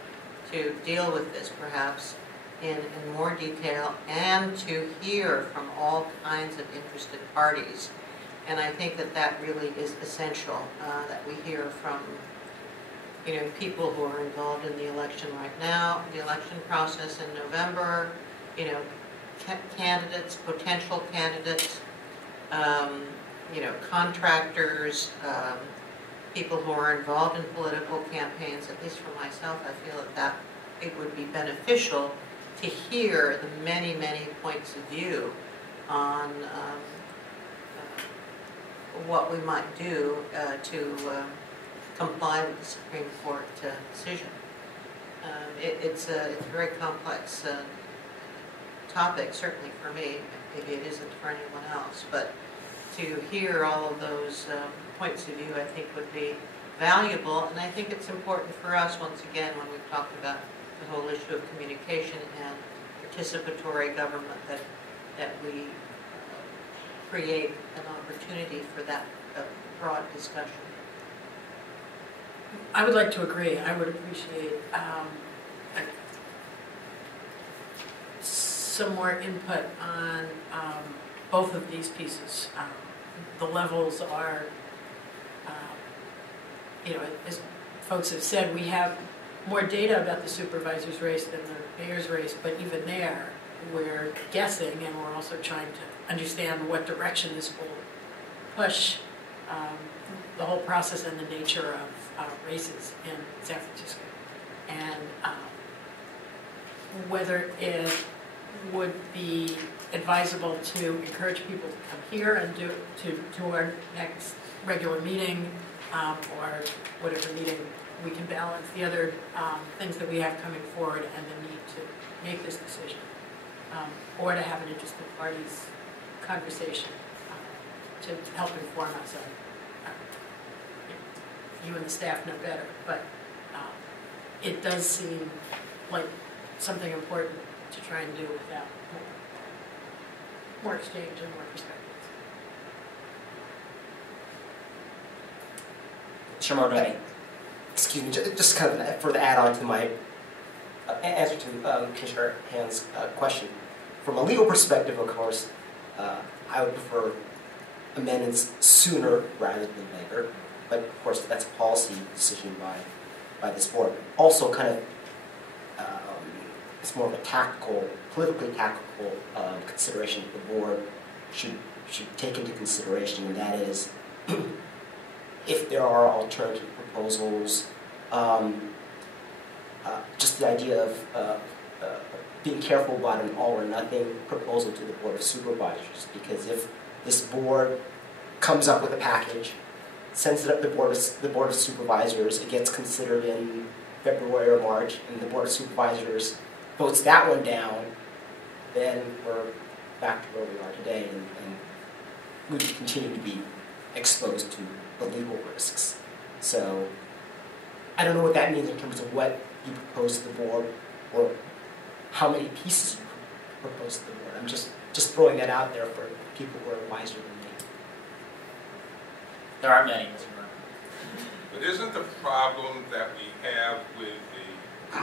to deal with this perhaps in more detail and to hear from all kinds of interested parties. And I think that that really is essential, that we hear from, you know, people who are involved in the election right now, the election process in November, you know, candidates, potential candidates, you know, contractors, people who are involved in political campaigns. At least for myself, I feel that it would be beneficial to hear the many, many points of view on what we might do to comply with the Supreme Court decision. It's a very complex topic, certainly for me. It isn't for anyone else, but to hear all of those points of view, I think would be valuable, and I think it's important for us, once again, when we've talked about the whole issue of communication and participatory government, that we create an opportunity for that broad discussion. I would like to agree. I would appreciate some more input on both of these pieces. The levels are, as folks have said, we have more data about the supervisor's race than the mayor's race, but even there, we're guessing, and we're also trying to understand what direction this will push the whole process and the nature of races in San Francisco, and whether it would be advisable to encourage people to come here and to our next regular meeting, or whatever meeting we can balance the other things that we have coming forward and the need to make this decision, or to have an interested parties conversation to help inform us. You and the staff know better, but it does seem like something important to try and do without more exchange and more perspectives. Shamar, Excuse me, just kind of for the add-on to my answer to Commissioner Hand's question. From a legal perspective, of course, I would prefer amendments sooner rather than later. But of course, that's a policy decision by this board. Also, kind of, it's more of a tactical, politically tactical consideration that the board should take into consideration, and that is, if there are alternative proposals, just the idea of being careful about an all or nothing proposal to the Board of Supervisors, because if this board comes up with a package, sends it up to the Board of Supervisors, it gets considered in February or March, and the Board of Supervisors votes that one down, then we're back to where we are today, and we continue to be exposed to the legal risks. So I don't know what that means in terms of what you propose to the board or how many pieces you propose to the board. I'm just throwing that out there for people who are wiser than me. there aren't many, Mr. Murphy. But isn't the problem that we have with the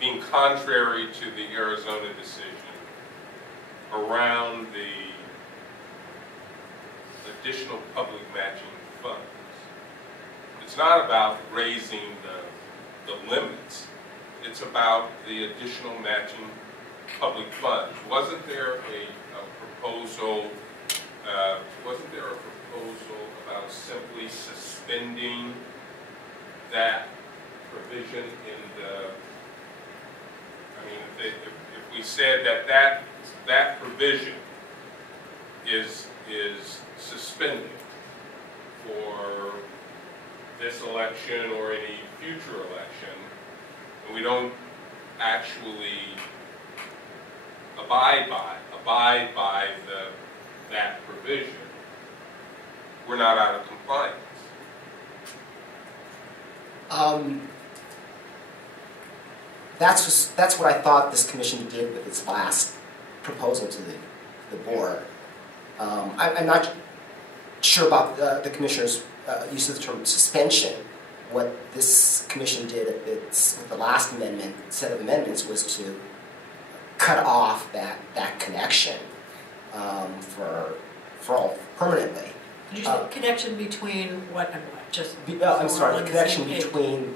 being contrary to the Arizona decision around the additional public matching funds? It's not about raising the limits. It's about the additional matching public funds. Wasn't there a proposal? Wasn't there a proposal about simply suspending that provision in the? I mean, if we said that provision is suspended for this election or any future election, and we don't actually abide by that provision, we're not out of compliance. That's what I thought this commission did with its last proposal to the board. I'm not sure about the commissioner's use of the term suspension. What this commission did with the last set of amendments was to cut off that connection for all permanently. Did you say connection between what and what? I'm sorry, the connection between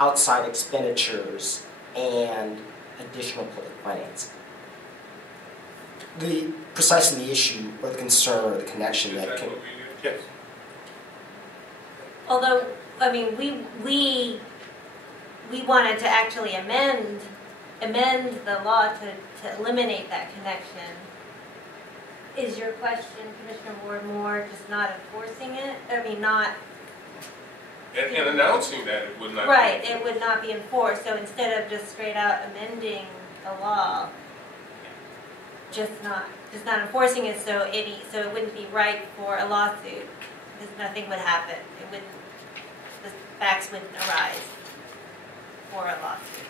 outside expenditures and additional public financing. Precisely the issue or the concern or the connection that can. Yes. Although, I mean, we wanted to actually amend the law to eliminate that connection. is your question, Commissioner Ward, more just not enforcing it? I mean, not, And announcing that it would not. be right, it enforced. would not be enforced, so instead of just straight out amending the law, just not enforcing it, so it wouldn't be right for a lawsuit, because nothing would happen. It wouldn't, the facts wouldn't arise for a lawsuit.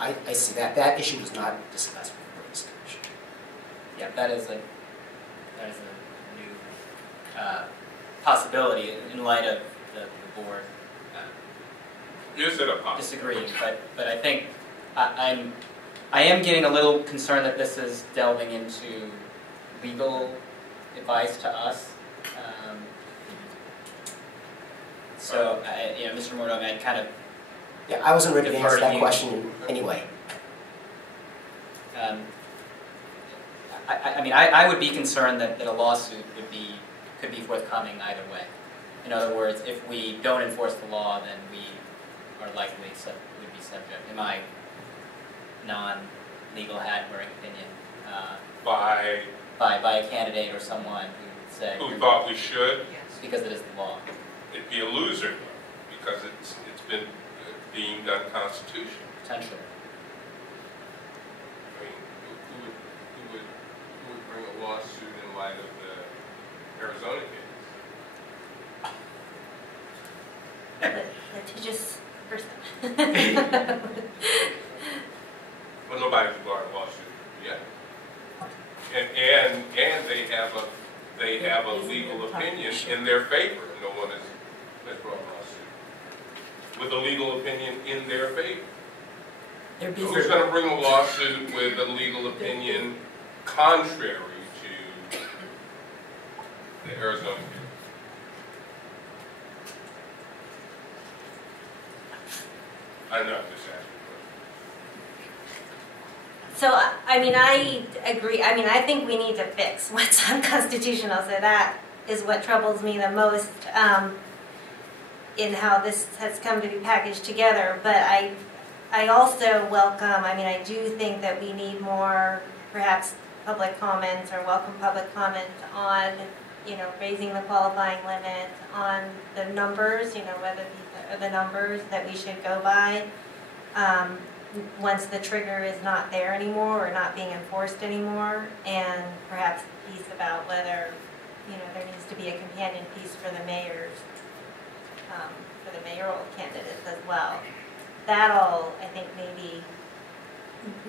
I see that issue was not discussed before this commission. Yeah, that is a new possibility in light of the board Is it a possibility? disagreeing. But I think I am getting a little concerned that this is delving into legal advice to us. So, Mr. Mordaunt, I kind of Yeah, I wasn't ready to Defer answer to that you. question anyway. I would be concerned that a lawsuit could be forthcoming either way. In other words, if we don't enforce the law, then we are likely would be subject, in my non-legal hat-wearing opinion, By by a candidate or someone who would say, who thought we should? because it is the law. It'd be a loser, because it's been deemed unconstitutional. Potentially. I mean, who would bring a lawsuit in light of the Arizona case? Litigious person. Well, nobody's brought a lawsuit yet. And they have a legal opinion in their favor. No one has brought a lawsuit with a legal opinion in their favor. They're busy. Who's going to bring a lawsuit with a legal opinion contrary to the Arizona case? I know, just asking. So, I mean, I agree. I mean, I think we need to fix what's unconstitutional. So that is what troubles me the most in how this has come to be packaged together. But I also welcome, I mean, I do think that we need more, perhaps, public comments or welcome public comment on, raising the qualifying limit, on the numbers, whether these are the numbers that we should go by. Once the trigger is not there anymore or not being enforced anymore, and perhaps a piece about whether, there needs to be a companion piece for the mayor's, for the mayoral candidates as well. That all, I think maybe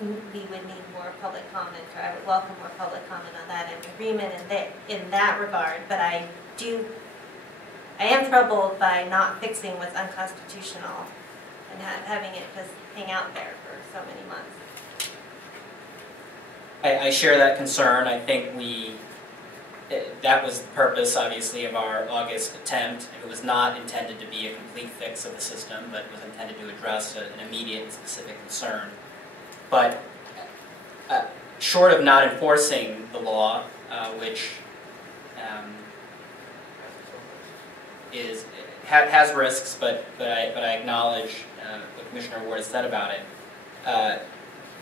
we would need more public comment, or I would welcome more public comment on that and agreement in that regard, but I am troubled by not fixing what's unconstitutional and having it just hang out there for so many months. I share that concern. I think that was the purpose, obviously, of our August attempt. It was not intended to be a complete fix of the system, but was intended to address an immediate and specific concern. But short of not enforcing the law, which has risks, but I acknowledge what Commissioner Ward has said about it.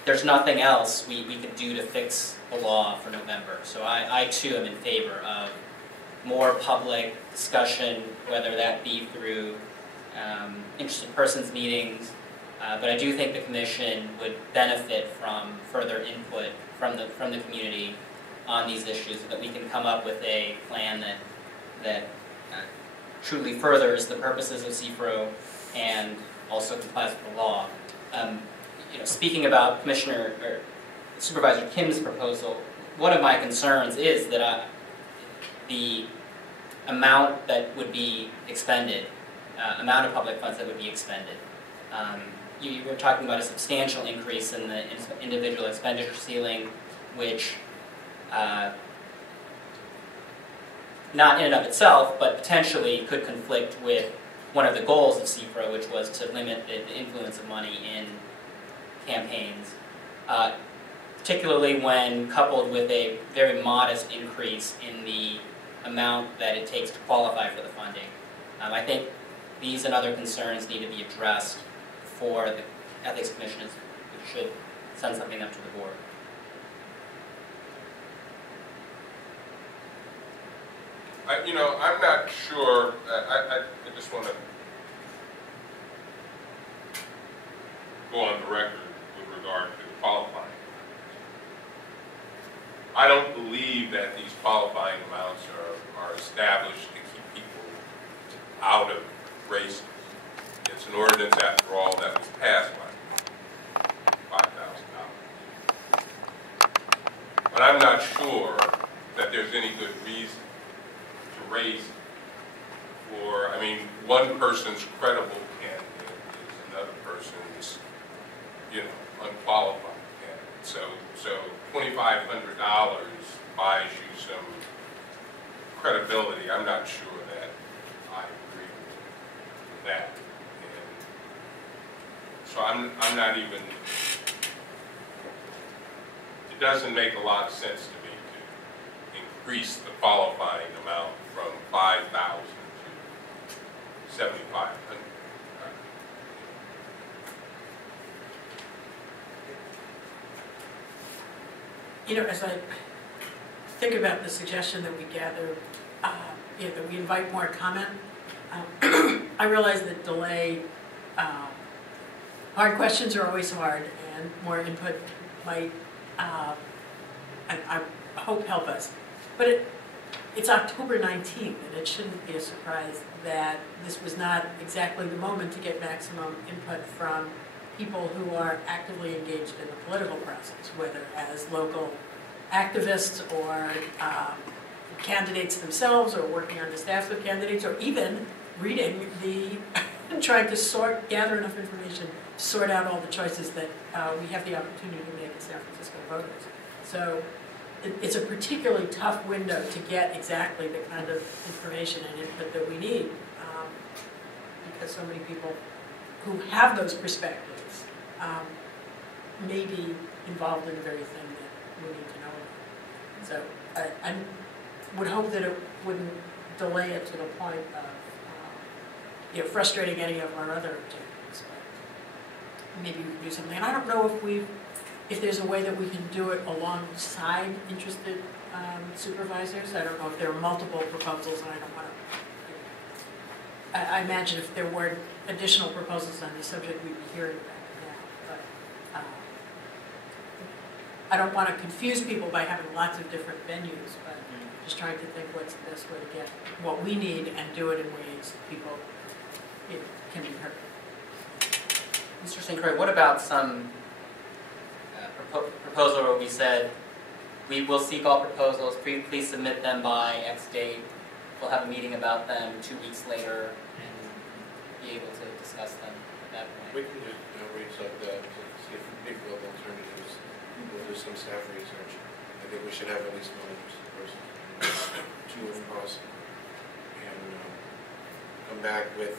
There's nothing else we could do to fix the law for November. So I too am in favor of more public discussion, whether that be through interested persons meetings. But I do think the Commission would benefit from further input from the community on these issues, so that we can come up with a plan that truly furthers the purposes of CFRO and also complies with the law. Speaking about Supervisor Kim's proposal, one of my concerns is that the amount that would be expended, amount of public funds that would be expended. You were talking about a substantial increase in the individual expenditure ceiling, which not in and of itself, but potentially could conflict with one of the goals of CFRO, which was to limit the influence of money in campaigns, particularly when coupled with a very modest increase in the amount that it takes to qualify for the funding. I think these and other concerns need to be addressed for the Ethics Commission, which should send something up to the board. you know, I'm not sure, I just want to go on the record with regard to the qualifying. I don't believe that these qualifying amounts are established to keep people out of races. It's an ordinance, after all, that was passed by $5,000. But I'm not sure that there's any good reason to raise it for, I mean, one person's credible candidate is another person's, you know, unqualified candidate. So $2,500 buys you some credibility. I'm not sure that I agree with that. And so I'm not even, it doesn't make a lot of sense to me to increase the qualifying amount from $5,000 to $7,500. You know, as I think about the suggestion that we gather, that we invite more comment, I realize that delay, hard questions are always hard, and more input might, I hope, help us. But it's October 19th, and it shouldn't be a surprise that this was not exactly the moment to get maximum input from people who are actively engaged in the political process, whether as local activists or candidates themselves, or working on the staffs of candidates, or even reading trying to gather enough information to sort out all the choices that we have the opportunity to make as San Francisco voters. So it's a particularly tough window to get exactly the kind of information and input that we need, because so many people who have those perspectives may be involved in the very thing that we need to know about. So I would hope that it wouldn't delay it to the point of frustrating any of our other objectives. But maybe we can do something. And I don't know if there's a way that we can do it alongside interested supervisors. I don't know if there are multiple proposals, and I don't want to. I imagine if there were additional proposals on this subject, we'd be hearing about it now. But I don't want to confuse people by having lots of different venues, but just trying to think what's the best way to get what we need and do it in ways people can be heard. Mr. St. Croix, what about some proposal where we said, we will seek all proposals, please submit them by X date, we'll have a meeting about them 2 weeks later, and be able to discuss them at that point? We can do outreach like that to see if people have alternatives. We'll do some staff research. I think we should have at least one interested person, two if possible, and come back with,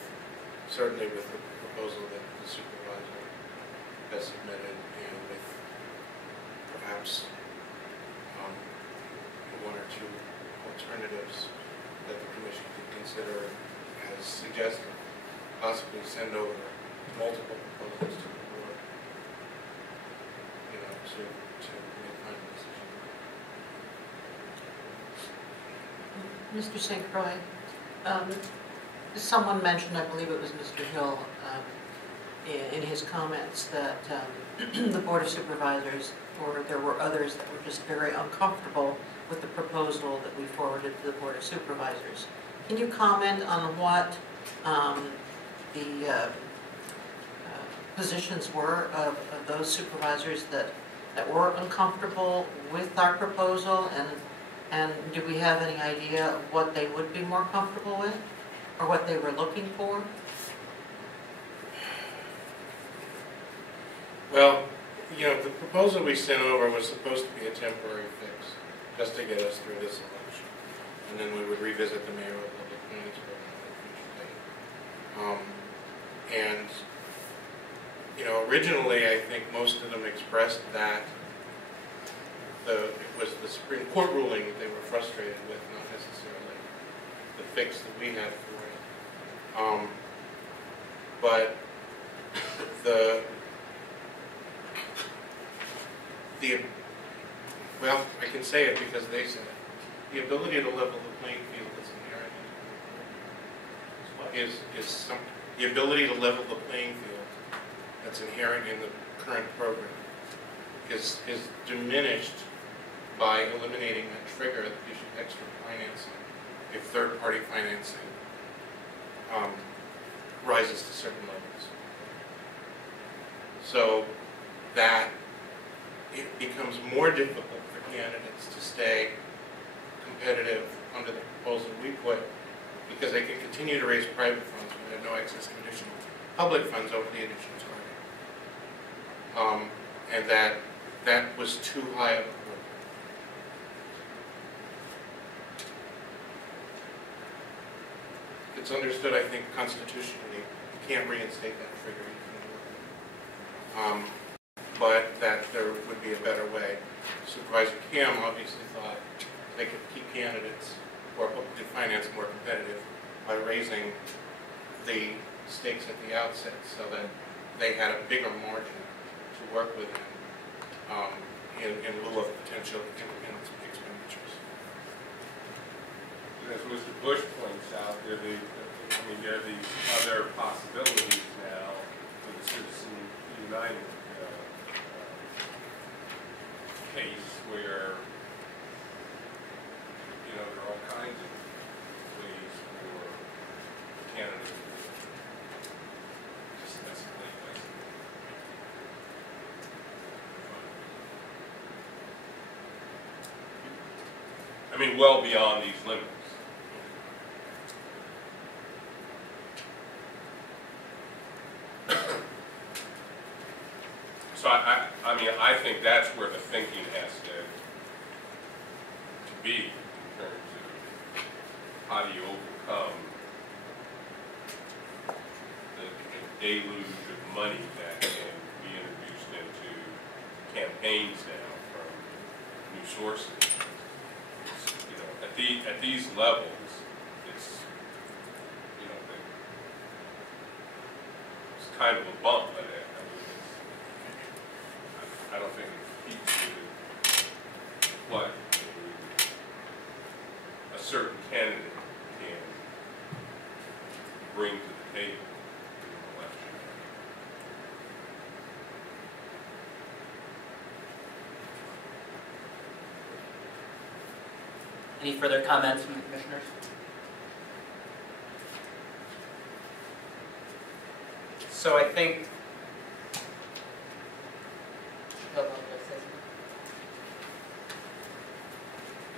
certainly with the proposal that the supervisor has submitted, and with perhaps one or two alternatives that the commission could consider as suggested, possibly send over multiple proposals to the board, to make final decision. Mr. St. Croix, someone mentioned, I believe it was Mr. Hill, in his comments that the Board of Supervisors, or there were others that were just very uncomfortable with the proposal that we forwarded to the Board of Supervisors. Can you comment on what the positions were of those supervisors that were uncomfortable with our proposal, and do we have any idea of what they would be more comfortable with, or what they were looking for? Well, the proposal we sent over was supposed to be a temporary fix, just to get us through this election. And then we would revisit the mayoral public plans program at a future date. Originally, I think most of them expressed that it was the Supreme Court ruling that they were frustrated with, not necessarily the fix that we had for it. But well, I can say it because they said it. The ability to level the playing field is inherent the ability to level the playing field that's inherent in the current program is diminished by eliminating that trigger that gives you extra financing if third-party financing rises to certain levels. So that it becomes more difficult for candidates to stay competitive under the proposal we put, because they can continue to raise private funds when they have no access to additional public funds over the additional target. And that was too high of a hurdle. It's understood, I think, constitutionally, you can't reinstate that trigger. But that there would be a better way. Supervisor Kim obviously thought they could keep candidates who are publicly financed more competitive by raising the stakes at the outset so that they had a bigger margin to work within in lieu of potential expenditures. As Mr. Bush points out, there are these other possibilities now for the Citizen United case where, there are all kinds of ways for candidates to just escalate places. I mean, well beyond these limits. So I think that's where the thinking has to be in terms of how do you overcome the deluge of money that can be introduced into campaigns now from new sources. At these levels, it's it's kind of a bump, but I don't think it speaks to what a certain candidate can bring to the table in an election. Any further comments from the commissioners? So I think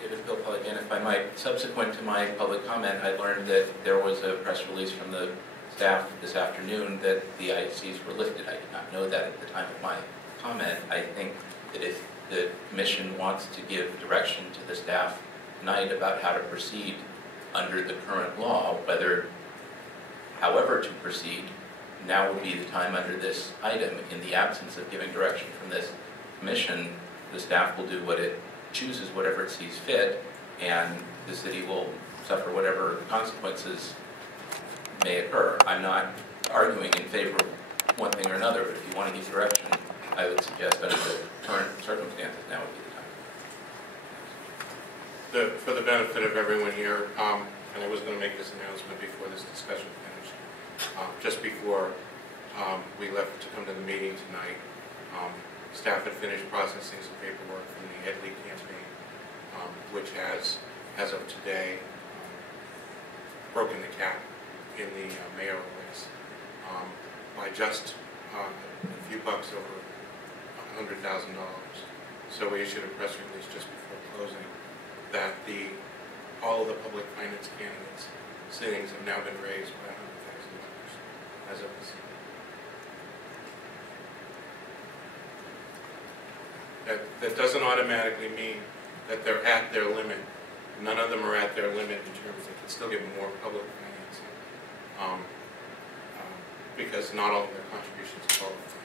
David Pilpel again, if I might. Subsequent to my public comment, I learned that there was a press release from the staff this afternoon that the ICs were lifted. I did not know that at the time of my comment. I think that if the commission wants to give direction to the staff tonight about how to proceed under the current law, however to proceed, now would be the time under this item. In the absence of giving direction from this commission, the staff will do what it chooses, whatever it sees fit, and the city will suffer whatever consequences may occur. I'm not arguing in favor of one thing or another, but if you want to give direction, I would suggest under the current circumstances, now would be the time. For the benefit of everyone here, and I was going to make this announcement before this discussion finished, just before we left to come to the meeting tonight, staff had finished processing some paperwork from the Ed Lee campaign, which has, as of today, broken the cap in the mayoral race by just a few bucks over $100,000. So we issued a press release just before closing that all of the public finance candidates' sittings have now been raised by $100,000 as of this evening. That doesn't automatically mean that they're at their limit. None of them are at their limit in terms of they can still get more public financing because not all of their contributions qualify.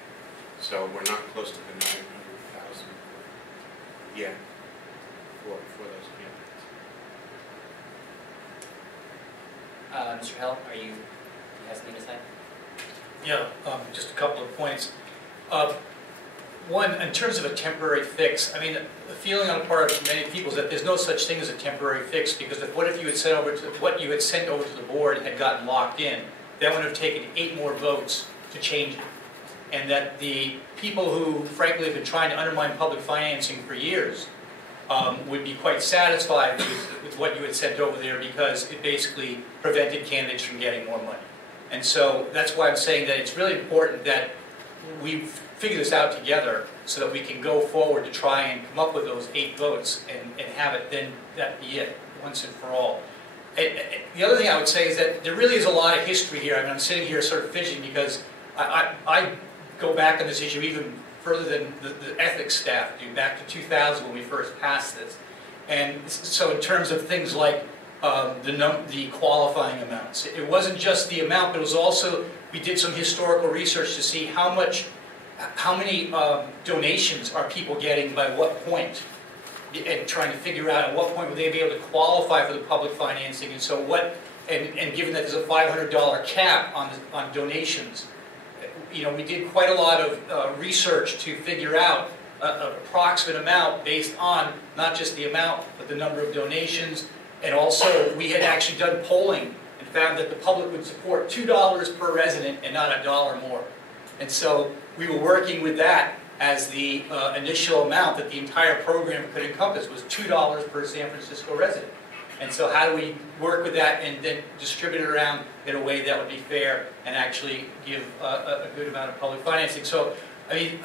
So we're not close to the 900,000 yet for those candidates. Mr. Hill, do you have something to say? Yeah, just a couple of points. One, in terms of a temporary fix, I mean, the feeling on the part of many people is that there's no such thing as a temporary fix, because what if you had sent over to, what you had sent over to the board had gotten locked in? That would have taken 8 more votes to change it. And that the people who, frankly, have been trying to undermine public financing for years would be quite satisfied with what you had sent over there, because it basically prevented candidates from getting more money. And so that's why I'm saying that it's really important that we figure this out together so that we can go forward to try and come up with those 8 votes and have it then that be it, once and for all. The other thing I would say is that there really is a lot of history here. I mean, I'm sitting here sort of fidgeting because I go back on this issue even further than the ethics staff do, back to 2000 when we first passed this. And so in terms of things like the qualifying amounts, it wasn't just the amount, but it was also, we did some historical research to see how many donations are people getting by what point, and trying to figure out at what point would they be able to qualify for the public financing. And so and given that there's a $500 cap on donations, you know, we did quite a lot of research to figure out an approximate amount based on not just the amount, but the number of donations. And also, we had actually done polling and found that the public would support $2 per resident and not $1 more. And so we were working with that as the initial amount that the entire program could encompass, was $2 per San Francisco resident. And so how do we work with that and then distribute it around in a way that would be fair and actually give a good amount of public financing? So, I mean,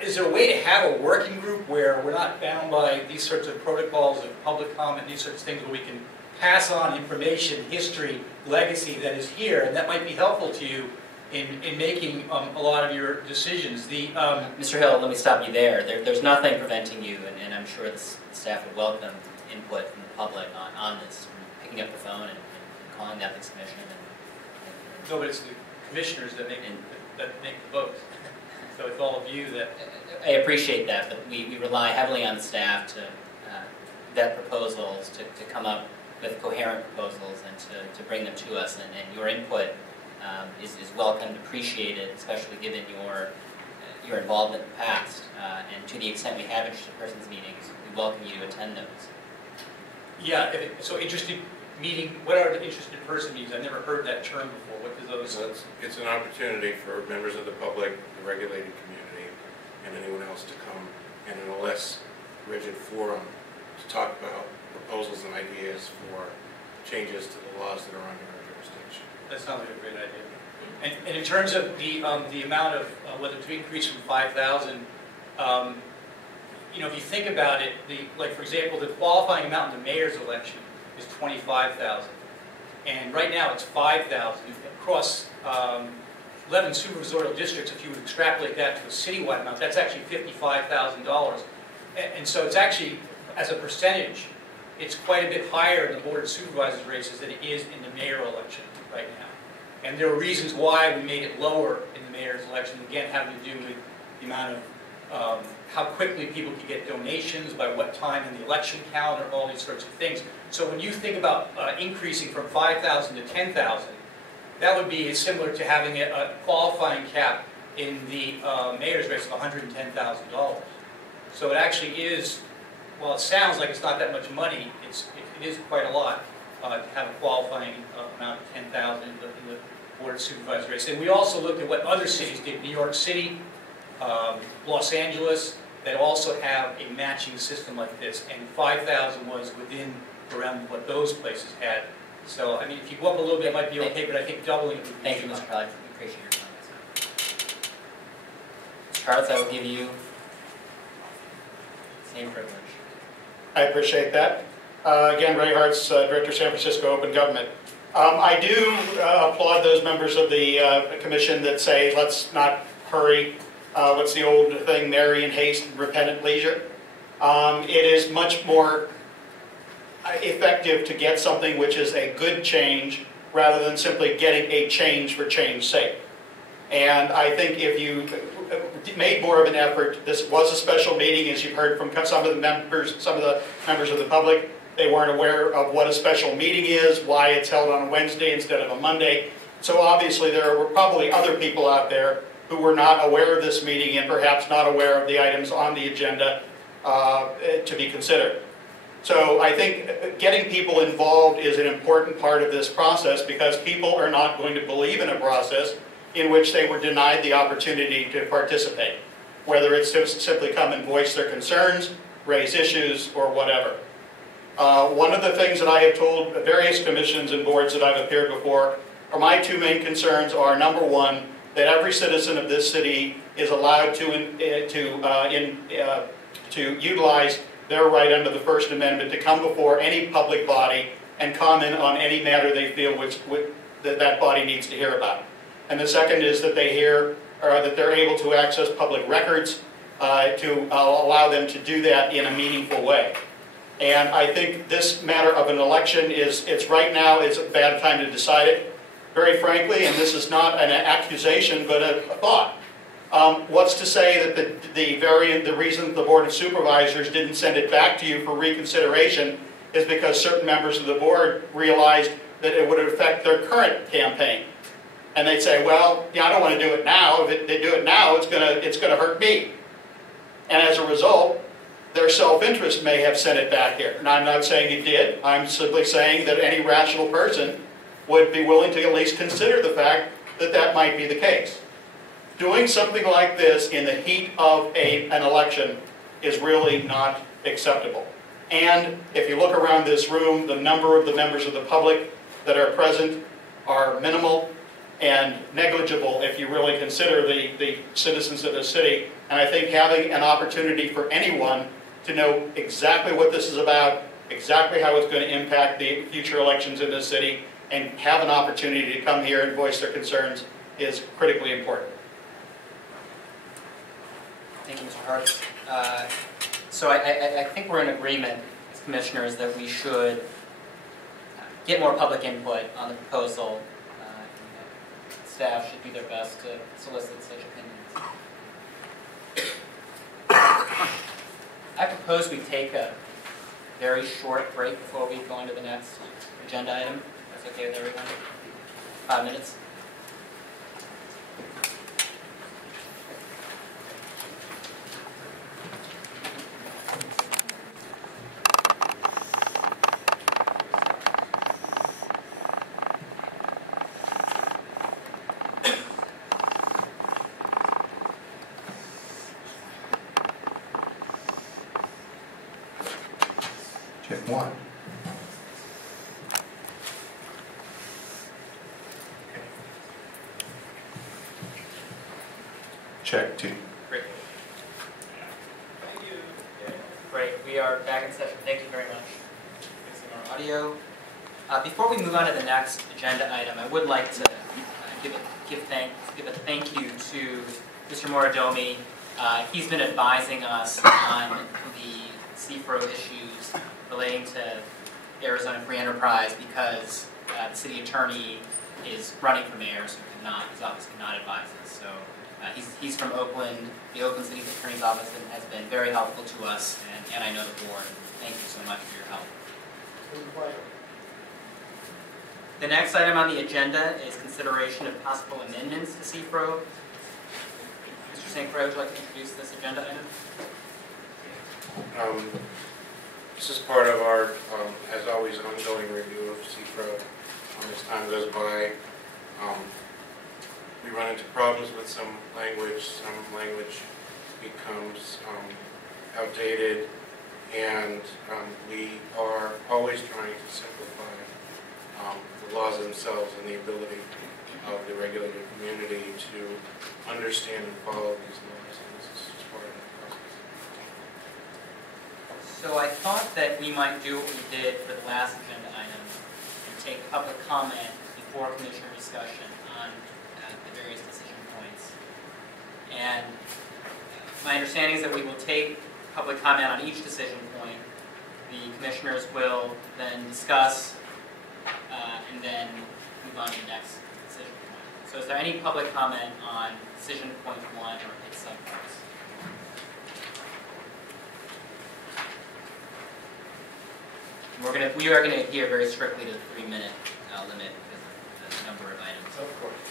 is there a way to have a working group where we're not bound by these sorts of protocols of public comment, these sorts of things, where we can pass on information, history, legacy that is here, and that might be helpful to you in making a lot of your decisions? Mr. Hill, let me stop you there. There's nothing preventing you, and I'm sure the staff would welcome input from the public on this, picking up the phone and calling the Ethics Commission. No, but it's the commissioners that make the votes. So it's all of you that... I appreciate that, but we rely heavily on the staff to vet proposals, to come up with coherent proposals, and to bring them to us. And your input is welcomed, appreciated, especially given your involvement in the past. And to the extent we have interested persons meetings, we welcome you to attend those. Yeah, so interested meeting, what are the interested person meetings? I've never heard that term before. What do those... So it's an opportunity for members of the public, the regulated community, and anyone else to come and in a less rigid forum to talk about proposals and ideas for changes to the laws that are under our jurisdiction. That sounds like a great idea. And in terms of the amount of whether to increase from 5,000, you know, if you think about it, like for example, the qualifying amount in the mayor's election is 25,000, and right now it's 5,000 across 11 supervisorial districts. If you would extrapolate that to a citywide amount, that's actually $55,000, and so it's actually, as a percentage, it's quite a bit higher in the Board of Supervisors races than it is in the mayoral election right now. And there are reasons why we made it lower in the mayor's election, again having to do with the amount of how quickly people can get donations, by what time in the election calendar, all these sorts of things. So when you think about increasing from 5,000 to 10,000, that would be similar to having a qualifying cap in the mayor's race of $110,000. So it actually is, while it sounds like it's not that much money, it is quite a lot to have a qualifying amount of 10,000 in the Board of Supervisors race. And we also looked at what other cities did. New York City, Los Angeles, that also have a matching system like this, and 5,000 was within around what those places had. So, I mean, if you go up a little bit, it might be okay, but I think doubling it would be... Thank you, Mr. Crowley. We appreciate your comments. Mr. Charles, I will give you the same privilege. I appreciate that. Again, Ray Hartz, Director of San Francisco Open Government. I do applaud those members of the commission that say, let's not hurry. What's the old thing, marry in haste and repent at leisure? It is much more effective to get something which is a good change rather than simply getting a change for change's sake. And I think if you made more of an effort, this was a special meeting, as you've heard from some of the members of the public. They weren't aware of what a special meeting is, why it's held on a Wednesday instead of a Monday. So obviously there were probably other people out there who were not aware of this meeting and perhaps not aware of the items on the agenda to be considered. So I think getting people involved is an important part of this process, because people are not going to believe in a process in which they were denied the opportunity to participate, whether it's to simply come and voice their concerns, raise issues, or whatever. One of the things that I have told various commissions and boards that I've appeared before are my two main concerns are, number one, that every citizen of this city is allowed to utilize their right under the First Amendment to come before any public body and comment on any matter they feel that body needs to hear about. And the second is that that they're able to access public records to allow them to do that in a meaningful way. And I think this matter of an election it's right now, it's a bad time to decide it. Very frankly, and this is not an accusation, but a thought. What's to say that the reason the Board of Supervisors didn't send it back to you for reconsideration is because certain members of the board realized that it would affect their current campaign. And they'd say, well, yeah, I don't want to do it now. If they do it now, it's gonna hurt me. And as a result, their self-interest may have sent it back here. And I'm not saying it did. I'm simply saying that any rational person would be willing to at least consider the fact that that might be the case. Doing something like this in the heat of an election is really not acceptable. And if you look around this room, the number of the members of the public that are present are minimal and negligible if you really consider the citizens of the city. And I think having an opportunity for anyone to know exactly what this is about, exactly how it's going to impact the future elections in this city, and have an opportunity to come here and voice their concerns is critically important. Thank you, Mr. Hartz. So I think we're in agreement as commissioners that we should get more public input on the proposal. Staff should do their best to solicit such opinions. I propose we take a very short break before we go on to the next agenda item. That's okay with everyone? 5 minutes. Check one. Check two. Great. Great, we are back in session. Thank you very much. Fixing our audio. Before we move on to the next agenda item, I would like to give a thank you to Mr. Morodomi. He's been advising us on the CFRO issues relating to Arizona Free Enterprise because the city attorney is running for mayor, so his office cannot advise us. So he's from Oakland, the Oakland City Attorney's Office, and has been very helpful to us, and I know the board. Thank you so much for your help. The next item on the agenda is consideration of possible amendments to CFRO. Mr. St. Croix, would you like to introduce this agenda item? This is part of our, as always, ongoing review of CFRO. As time goes by, we run into problems with some language becomes outdated, and we are always trying to simplify the laws themselves and the ability of the regulated community to understand and follow these laws, and this is just part of that process. So I thought that we might do what we did for the last agenda item and take public comment before commissioner discussion on the various decision points. And my understanding is that we will take public comment on each decision point. The commissioners will then discuss and then move on to the next decision point. So is there any public comment on decision point 1 or its subparts? We are going to adhere very strictly to the 3-minute limit because of the number of items. Of course.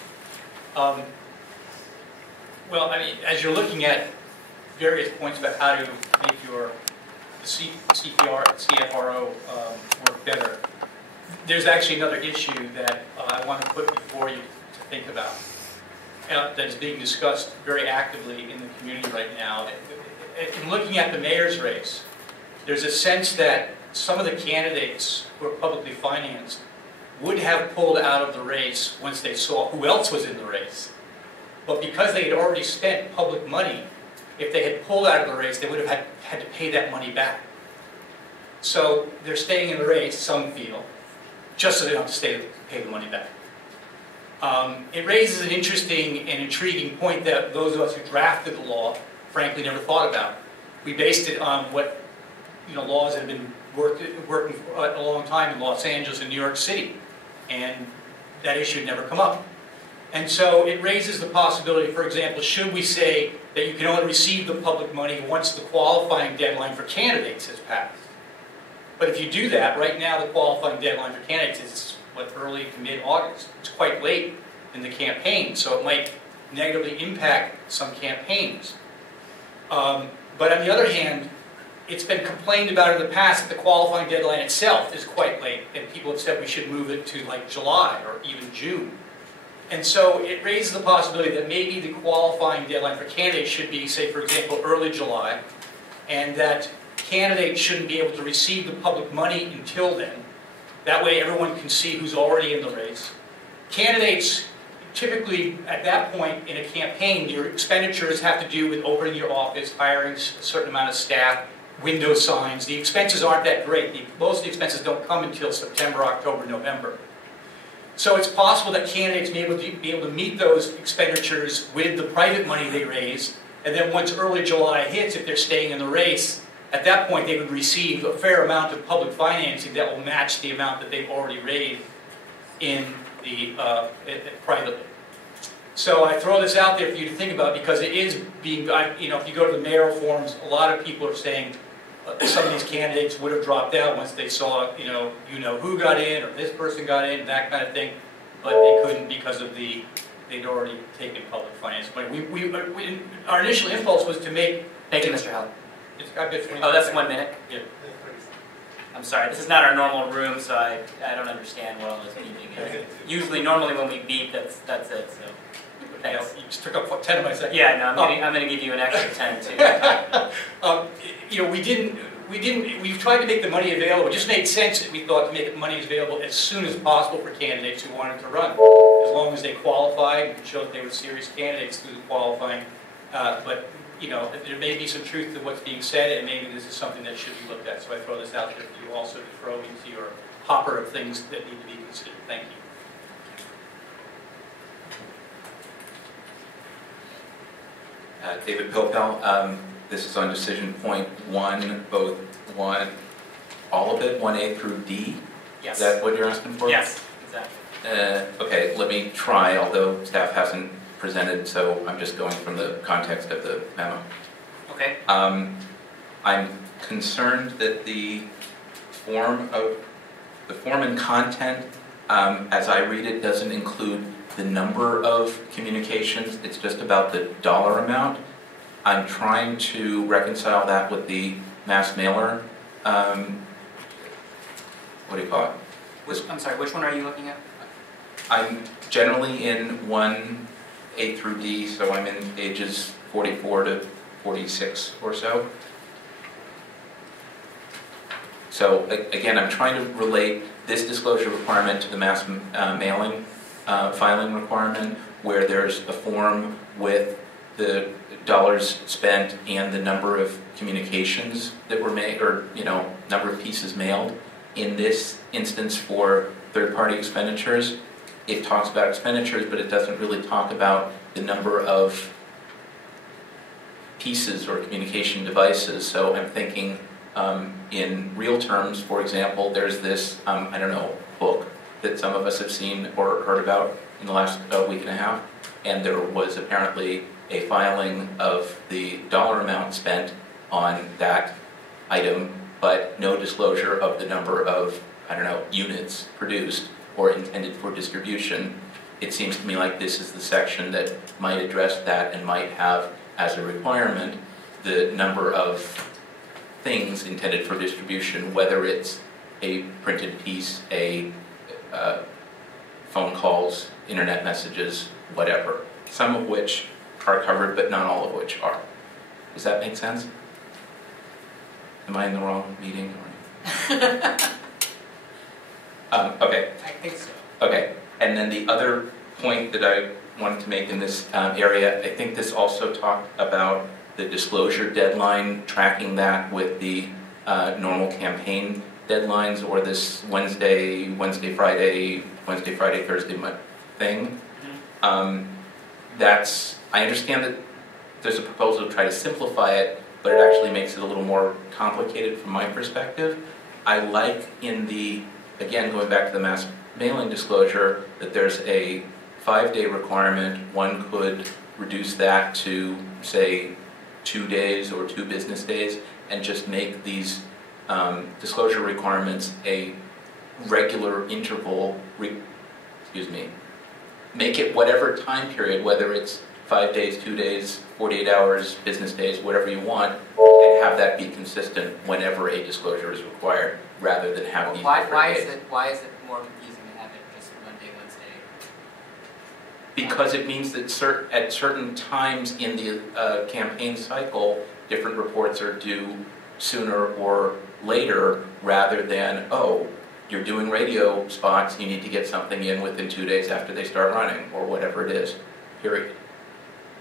Well, I mean, as you're looking at various points about how to make your CFRO work better, there's actually another issue that I want to put before you to think about that is being discussed very actively in the community right now. In looking at the mayor's race, there's a sense that some of the candidates who are publicly financed would have pulled out of the race once they saw who else was in the race. But because they had already spent public money, if they had pulled out of the race, they would have had to pay that money back. So they're staying in the race, some feel, just so they don't have to pay the money back. It raises an interesting and intriguing point that those of us who drafted the law, frankly, never thought about. We based it on what laws that have been working for a long time in Los Angeles and New York City, and that issue had never come up. And so it raises the possibility, for example, should we say that you can only receive the public money once the qualifying deadline for candidates has passed? But if you do that, right now the qualifying deadline for candidates is, early to mid-August. It's quite late in the campaign, so it might negatively impact some campaigns. But on the other hand, it's been complained about in the past that the qualifying deadline itself is quite late, and people have said we should move it to like July or even June. And so it raises the possibility that maybe the qualifying deadline for candidates should be, say, for example, early July, and that candidates shouldn't be able to receive the public money until then. That way everyone can see who's already in the race. Candidates, typically at that point in a campaign, your expenditures have to do with opening your office, hiring a certain amount of staff, window signs. The expenses aren't that great. Most of the expenses don't come until September, October, November. So it's possible that candidates may be able to meet those expenditures with the private money they raise, and then once early July hits, if they're staying in the race, at that point they would receive a fair amount of public financing that will match the amount that they've already raised in the privately. So I throw this out there for you to think about because it is being, if you go to the mayoral forums, a lot of people are saying some of these candidates would have dropped out once they saw, who got in or this person got in, that kind of thing, but they couldn't because of they'd already taken public finance money. Our initial impulse was to make. Thank you, Mr. Howell. Oh, that's 1 minute? Yeah. I'm sorry, this is not our normal room, so I don't understand what all this beeping is. Usually, normally when we beep, that's it, so. Thanks. You just took up 10 of my seconds. Yeah, no, I'm going to give you an extra 10 too. We tried to make the money available. It just made sense, we thought, to make the money available as soon as possible for candidates who wanted to run, as long as they qualified and showed they were serious candidates through the qualifying. But there may be some truth to what's being said, and maybe this is something that should be looked at. So I throw this out there for you also to throw into your hopper of things that need to be considered. Thank you. David Pilpel, this is on decision point 1, all of it, 1A through D? Yes. Is that what you're asking for? Yes, exactly. Okay, let me try, although staff hasn't presented, so I'm just going from the context of the memo. Okay. I'm concerned that the form and content, as I read it, doesn't include the number of communications. It's just about the dollar amount. I'm trying to reconcile that with the mass mailer. What do you call it? I'm sorry, which one are you looking at? I'm generally in 1A through D, so I'm in ages 44 to 46 or so. So again, I'm trying to relate this disclosure requirement to the mass mailing filing requirement, where there's a form with the dollars spent and the number of communications that were made, or number of pieces mailed. In this instance, for third-party expenditures, it talks about expenditures, but it doesn't really talk about the number of pieces or communication devices. So I'm thinking in real terms, for example, there's this, book that some of us have seen or heard about in the last week and a half, and there was apparently a filing of the dollar amount spent on that item, but no disclosure of the number of, units produced or intended for distribution. it seems to me like this is the section that might address that and might have as a requirement the number of things intended for distribution, whether it's a printed piece, phone calls, internet messages, whatever. Some of which are covered, but not all of which are. Does that make sense? Am I in the wrong meeting? Okay. I think so. Okay. And then the other point that I wanted to make in this area, I think this also talked about the disclosure deadline, tracking that with the normal campaign deadlines, or this Wednesday, Friday, Thursday thing. I understand that there's a proposal to try to simplify it, but it actually makes it a little more complicated from my perspective. I like again, going back to the mass mailing disclosure, that there's a 5-day requirement. One could reduce that to, say, 2 days or 2 business days, and just make these disclosure requirements a regular interval, make it whatever time period, whether it's 5 days, 2 days, 48 hours, business days, whatever you want, and have that be consistent whenever a disclosure is required, rather than have these different days. Why is it more confusing to have it just Monday, Wednesday? Because it means that at certain times in the campaign cycle, different reports are due sooner or later, rather than, oh, you're doing radio spots, you need to get something in within 2 days after they start running, or whatever it is, period.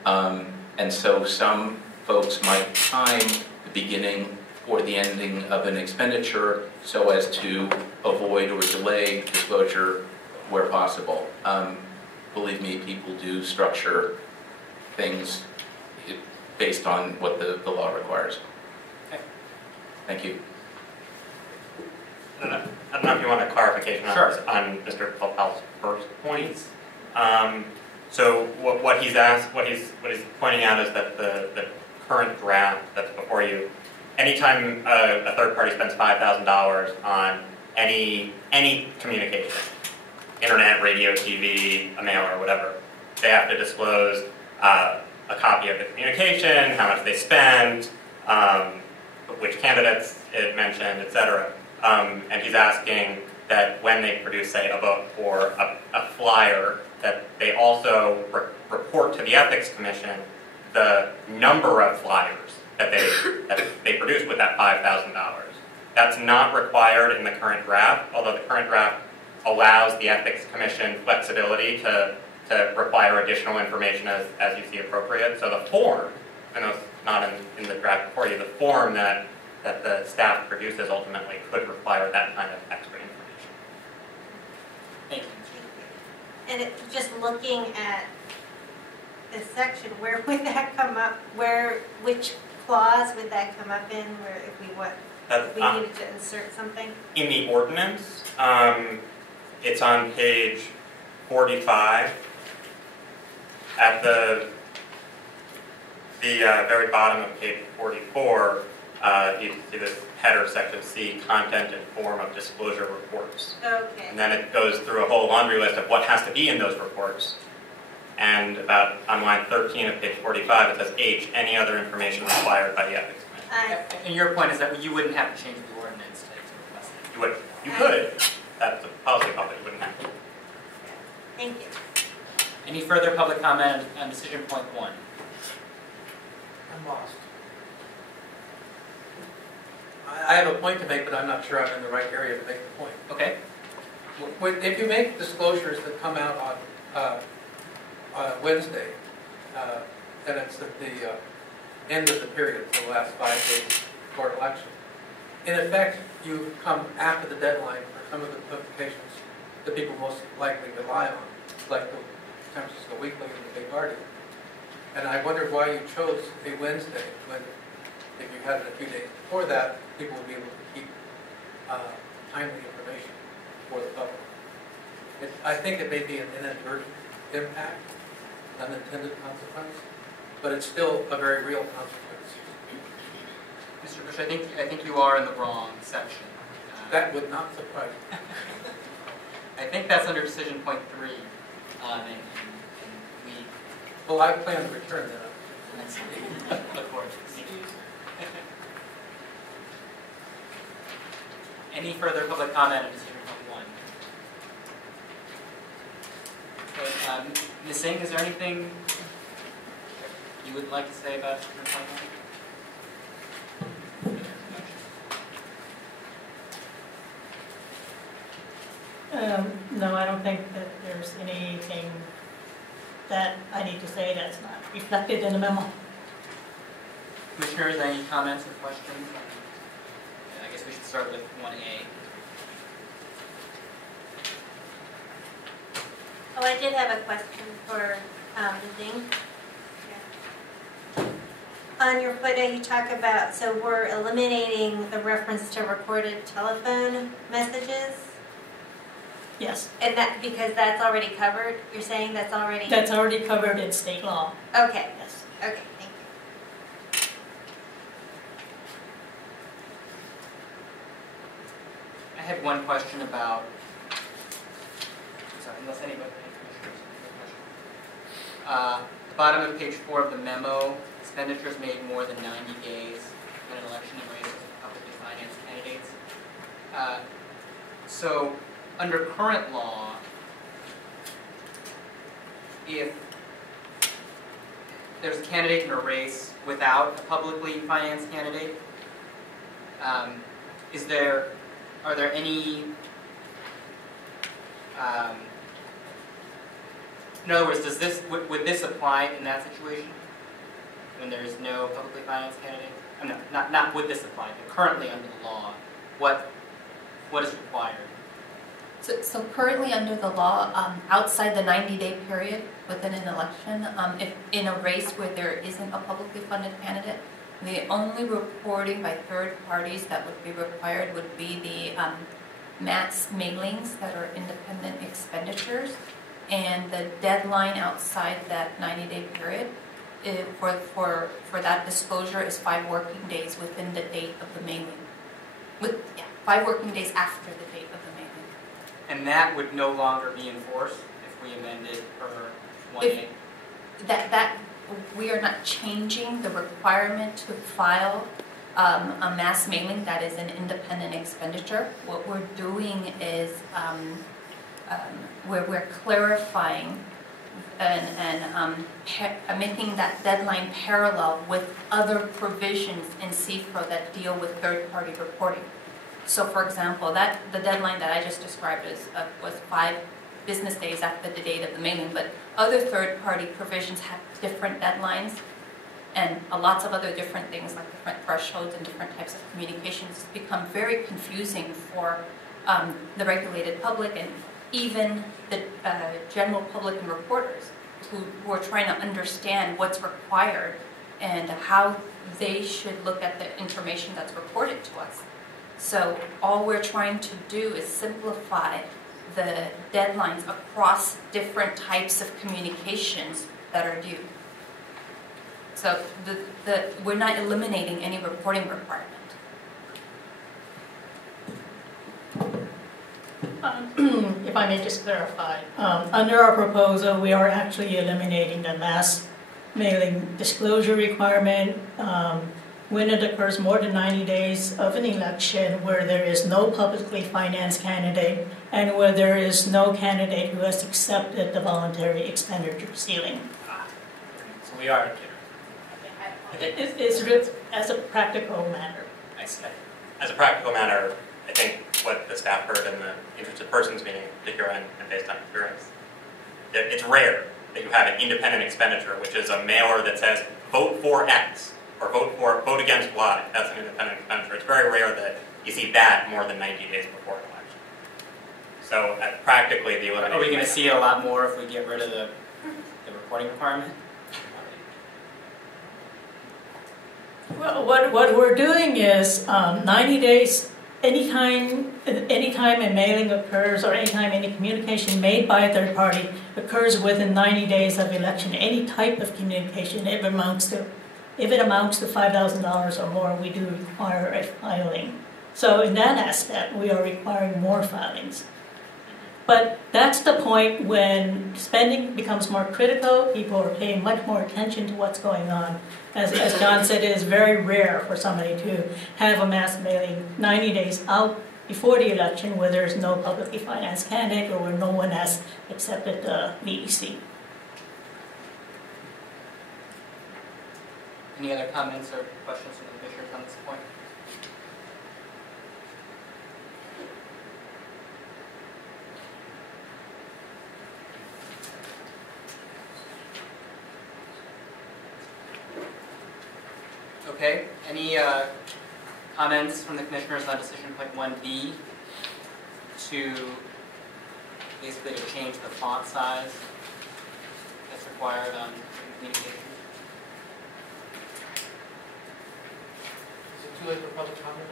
And so some folks might time the beginning or the ending of an expenditure so as to avoid or delay disclosure where possible. Believe me, people do structure things based on what the law requires. Okay. Thank you. I don't know if you want a clarification on Mr. Popel's first point. So what he's pointing out is that the current draft that's before you, anytime a third party spends $5,000 on any communication, internet, radio, TV, a mailer, whatever, they have to disclose a copy of the communication, how much they spend, which candidates it mentioned, etc. And he's asking that when they produce, say, a book or a flyer, that they also report to the Ethics Commission the number of flyers that they produce with that $5,000. That's not required in the current draft, although the current draft allows the Ethics Commission flexibility to require additional information as you see appropriate. So the form, I know it's not in the draft before you, the form that the staff produces ultimately could require that kind of extra information. Thank you. And just looking at this section, where would that come up? Which clause would that come up in? Where if we needed to insert something? In the ordinance, it's on page 45. At the very bottom of page 44, you see this header section C, content and form of disclosure reports. Okay. And then it goes through a whole laundry list of what has to be in those reports. And about on line 13 of page 45, it says H, any other information required by the Ethics Commission. And your point is that you wouldn't have to change the ordinance to request it. You would. You could. That's a policy call, but you wouldn't have to. Thank you. Any further public comment on decision point 1? I'm lost. I have a point to make, but I'm not sure I'm in the right area to make the point. Okay. If you make disclosures that come out on Wednesday, then it's at the end of the period, for the last 5 days before election. In effect, you've come after the deadline for some of the publications that people most likely rely on, like the San Francisco Weekly and the Big Guardian. And I wondered why you chose a Wednesday when, if you had it a few days before that, people would be able to keep timely information for the public. I think it may be an inadvertent impact, unintended consequence, but it's still a very real consequence. Mr. Bush, I think you are in the wrong section. That would not surprise me. I think that's under decision point 3. and we Well, I plan to return that. look forward to seeing you. Any further public comment on decision 1? Okay, Ms. Singh, is there anything you would like to say about decision 1? No, I don't think that there's anything that I need to say that's not reflected in the memo. Commissioners, any comments or questions? I guess we should start with 1A. Oh, I did have a question for the thing. On your footnote, you talk about, so we're eliminating the reference to recorded telephone messages? Yes. And that, because that's already covered? You're saying that's already? That's already covered in state law. Okay. Yes. Okay, thank you. I had one question about, sorry, unless anybody, any commissioners have a question. The bottom of page 4 of the memo, expenditures made more than 90 days when an election and races of publicly financed candidates. So, under current law, if there's a candidate in a race without a publicly financed candidate, are there any, in other words, would this apply in that situation? When there is no publicly financed candidate? Not would this apply, but currently under the law, what is required? So currently under the law, outside the 90-day period within an election, if in a race where there isn't a publicly funded candidate, the only reporting by third parties that would be required would be the mass mailings that are independent expenditures, and the deadline outside that 90-day period for that disclosure is 5 working days within the date of the mailing. 5 working days after the date of the mailing. And that would no longer be enforced if we amended per 1A? That we are not changing the requirement to file a mass mailing that is an independent expenditure. What we're doing is we're clarifying and making that deadline parallel with other provisions in CFRO that deal with third-party reporting. So, for example, the deadline that I just described was 5 business days after the date of the mailing, but other third-party provisions have different deadlines and lots of other different things like different thresholds and different types of communications. It's become very confusing for the regulated public and even the general public and reporters who are trying to understand what's required and how they should look at the information that's reported to us. So all we're trying to do is simplify the deadlines across different types of communications that are due. So we're not eliminating any reporting requirement. If I may just clarify, under our proposal, we are actually eliminating the mass mailing disclosure requirement when it occurs more than 90 days of an election where there is no publicly financed candidate and where there is no candidate who has accepted the voluntary expenditure ceiling. So we are It's written as a practical matter. I see. As a practical matter, I think what the staff heard in the interested persons meeting, in particular and based on experience, it's rare that you have an independent expenditure, which is a mailer that says vote for X or vote against Y. That's an independent expenditure. It's very rare that you see that more than 90 days before an election. So practically, the elimination. Are we going to see a lot more if we get rid of the reporting requirement? Well, what we're doing is 90 days, anytime a mailing occurs or anytime any communication made by a third party occurs within 90 days of election, any type of communication, if it amounts to $5,000 or more, we do require a filing. So in that aspect, we are requiring more filings. But that's the point when spending becomes more critical, people are paying much more attention to what's going on. As John said, it is very rare for somebody to have a mass mailing 90 days out before the election where there's no publicly financed candidate or where no one has accepted the VEC. Any other comments or questions from the commissioners on this point? Okay, any comments from the commissioners on decision point 1B to basically to change the font size that's required on communications? Is it too late for public comment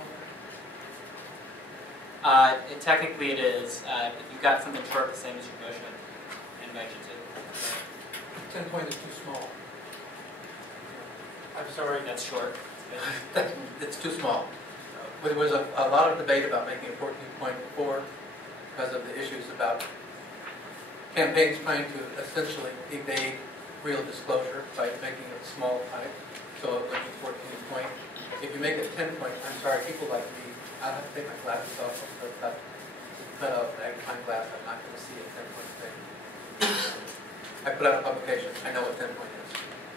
on that? Technically it is. If you've got something short, the same as your motion, I invite you to. 10 point is too small. I'm sorry. That's short. It's too small. There was a lot of debate about making it 14.4 because of the issues about campaigns trying to essentially evade real disclosure by making it small type. So it went to 14 point. If you make it 10 point, I'm sorry, people like me, I have to take my glasses off, but magnifying glass, I'm not going to see a 10 point thing. I put out a publication. I know what 10 point is.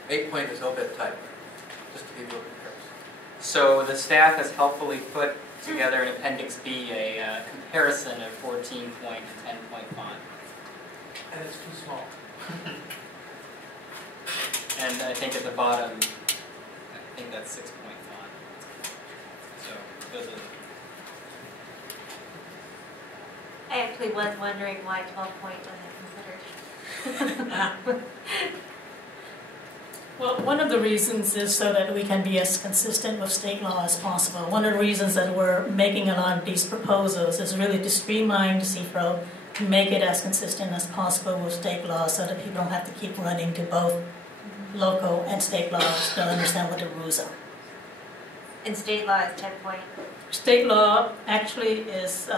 8 point is OBIT type, just to give you a comparison. So the staff has helpfully put together in Appendix B a comparison of 14 point and 10 point font. And it's too small. And I think at the bottom, I think that's 6 point font. So those are I actually was wondering why 12 point wasn't considered. Well, one of the reasons is so that we can be as consistent with state law as possible. One of the reasons that we're making a lot of these proposals is really to streamline the CFRO, to make it as consistent as possible with state law so that people don't have to keep running to both local and state laws to understand what the rules are. And state law is 10 point. State law actually is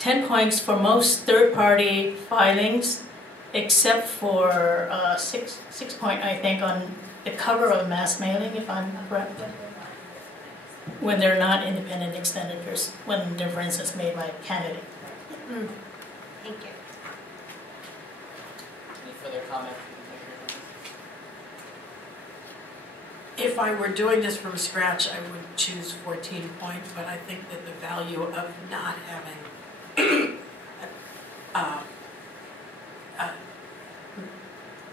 10 points for most third-party filings, except for 6 point, I think, on the cover of a mass mailing, if I'm correct. When they're not independent expenditures, when they're, for instance, made by a candidate. Mm. Thank you. any further comment from the commissioners? If I were doing this from scratch, I would choose 14 points, but I think that the value of not having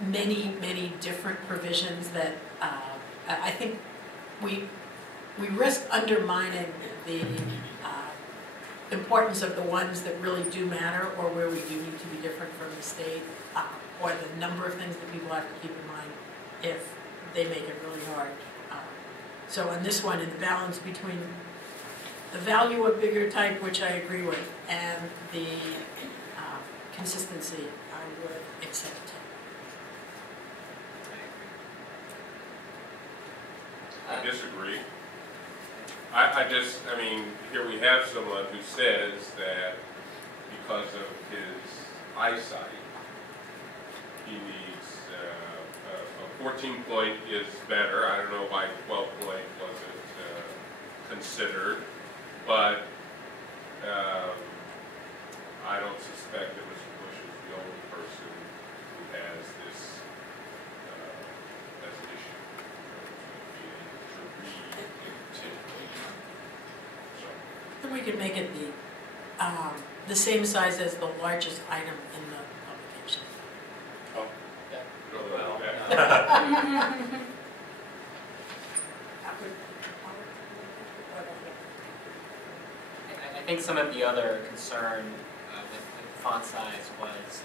many different provisions that I think we risk undermining the importance of the ones that really do matter, or where we do need to be different from the state, or the number of things that people have to keep in mind if they make it really hard. So on this one, in the balance between the value of bigger type, which I agree with, and the consistency, I would accept. I disagree. I mean, here we have someone who says that because of his eyesight, he needs a 14 point is better. I don't know why 12 point wasn't considered, but I don't suspect that Mr. Bush is the only person who has this as an issue. Then we could make it the same size as the largest item in the publication. Oh, I think some of the other concern with the font size was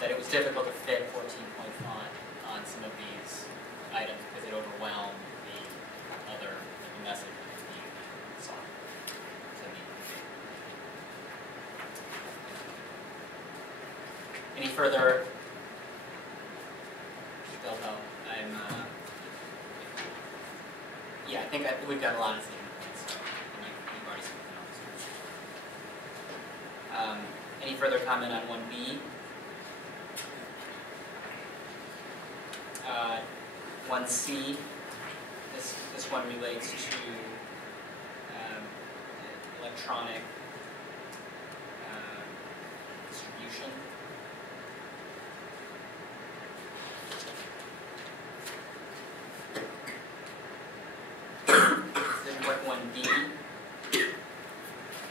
that it was difficult to fit 14 point font on some of these items because it overwhelmed the other message that was being sought. Any further? Still no. Yeah, I think we've got a lot of things. So you've already seen the Any further comment on 1B? 1C, this one relates to electronic distribution. Decision point 1D.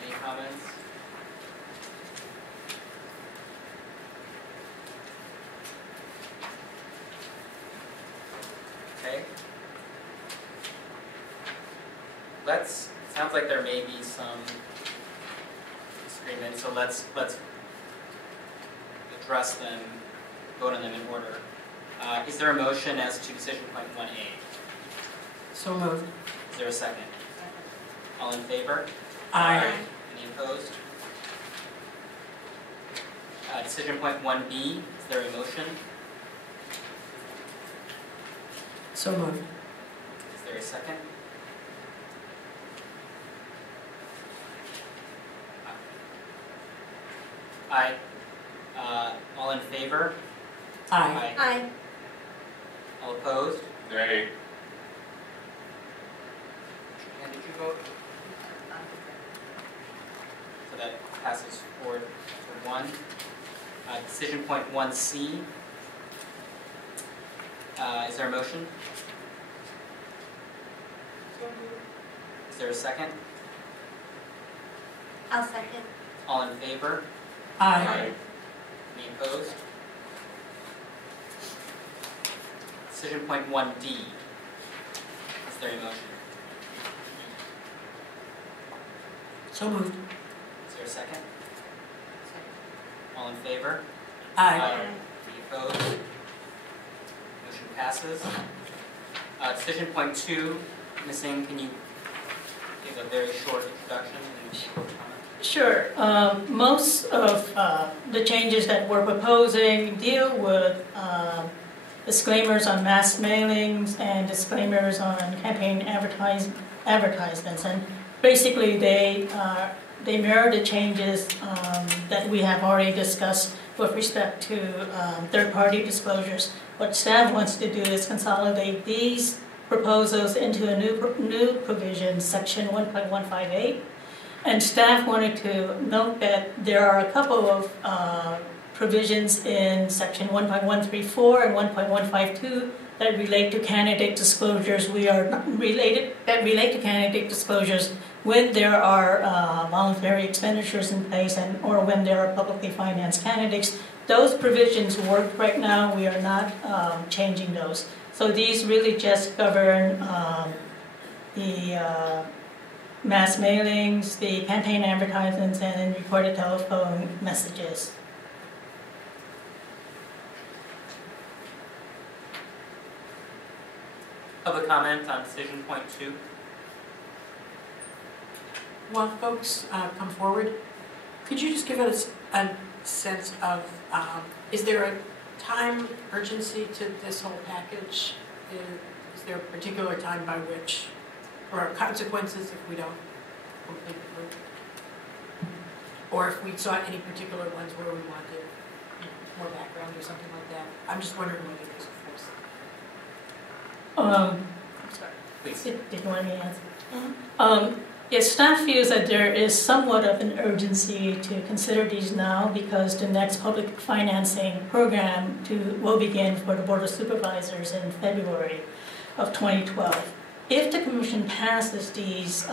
Any comments? Okay. Sounds like there may be some disagreement, so let's address them, vote on them in order. Is there a motion as to decision point 1A? So moved. Is there a second? All in favor? Aye. Any opposed? Decision point 1B, is there a motion? So moved. Is there a second? Aye. All in favor? Aye. Aye. All opposed? Nay. And did you vote? So that passes 4-1. Decision point 1C. Is there a motion? Is there a second? I'll second. All in favor? Aye. Any opposed? Decision point 1D. Is there a motion? So moved. Is there a second? All in favor? Aye. Any opposed? Motion passes. Decision point 2, Ms. Singh, can you give a very short introduction and short comment? Sure. Most of the changes that we're proposing deal with disclaimers on mass mailings and disclaimers on campaign advertisements. And basically, they mirror the changes that we have already discussed with respect to third-party disclosures. What staff wants to do is consolidate these proposals into a new provision, section 1.158. And staff wanted to note that there are a couple of provisions in section 1.134 and 1.152 that relate to candidate disclosures. That relate to candidate disclosures when there are voluntary expenditures in place or when there are publicly financed candidates. Those provisions work right now. We are not changing those. So these really just govern the mass mailings, the campaign advertisements, and recorded telephone messages. Public comment on decision point 2. While folks come forward, could you just give us a sense of, is there a time urgency to this whole package? Is there a particular time by which, or consequences if we don't complete it? Or if we saw any particular ones where we wanted more background or something like that? I'm just wondering whether there's a force. Sorry. Please. Did you want me to answer? Yes, staff feels that there is somewhat of an urgency to consider these now because the next public financing program will begin for the Board of Supervisors in February of 2012. If the Commission passes these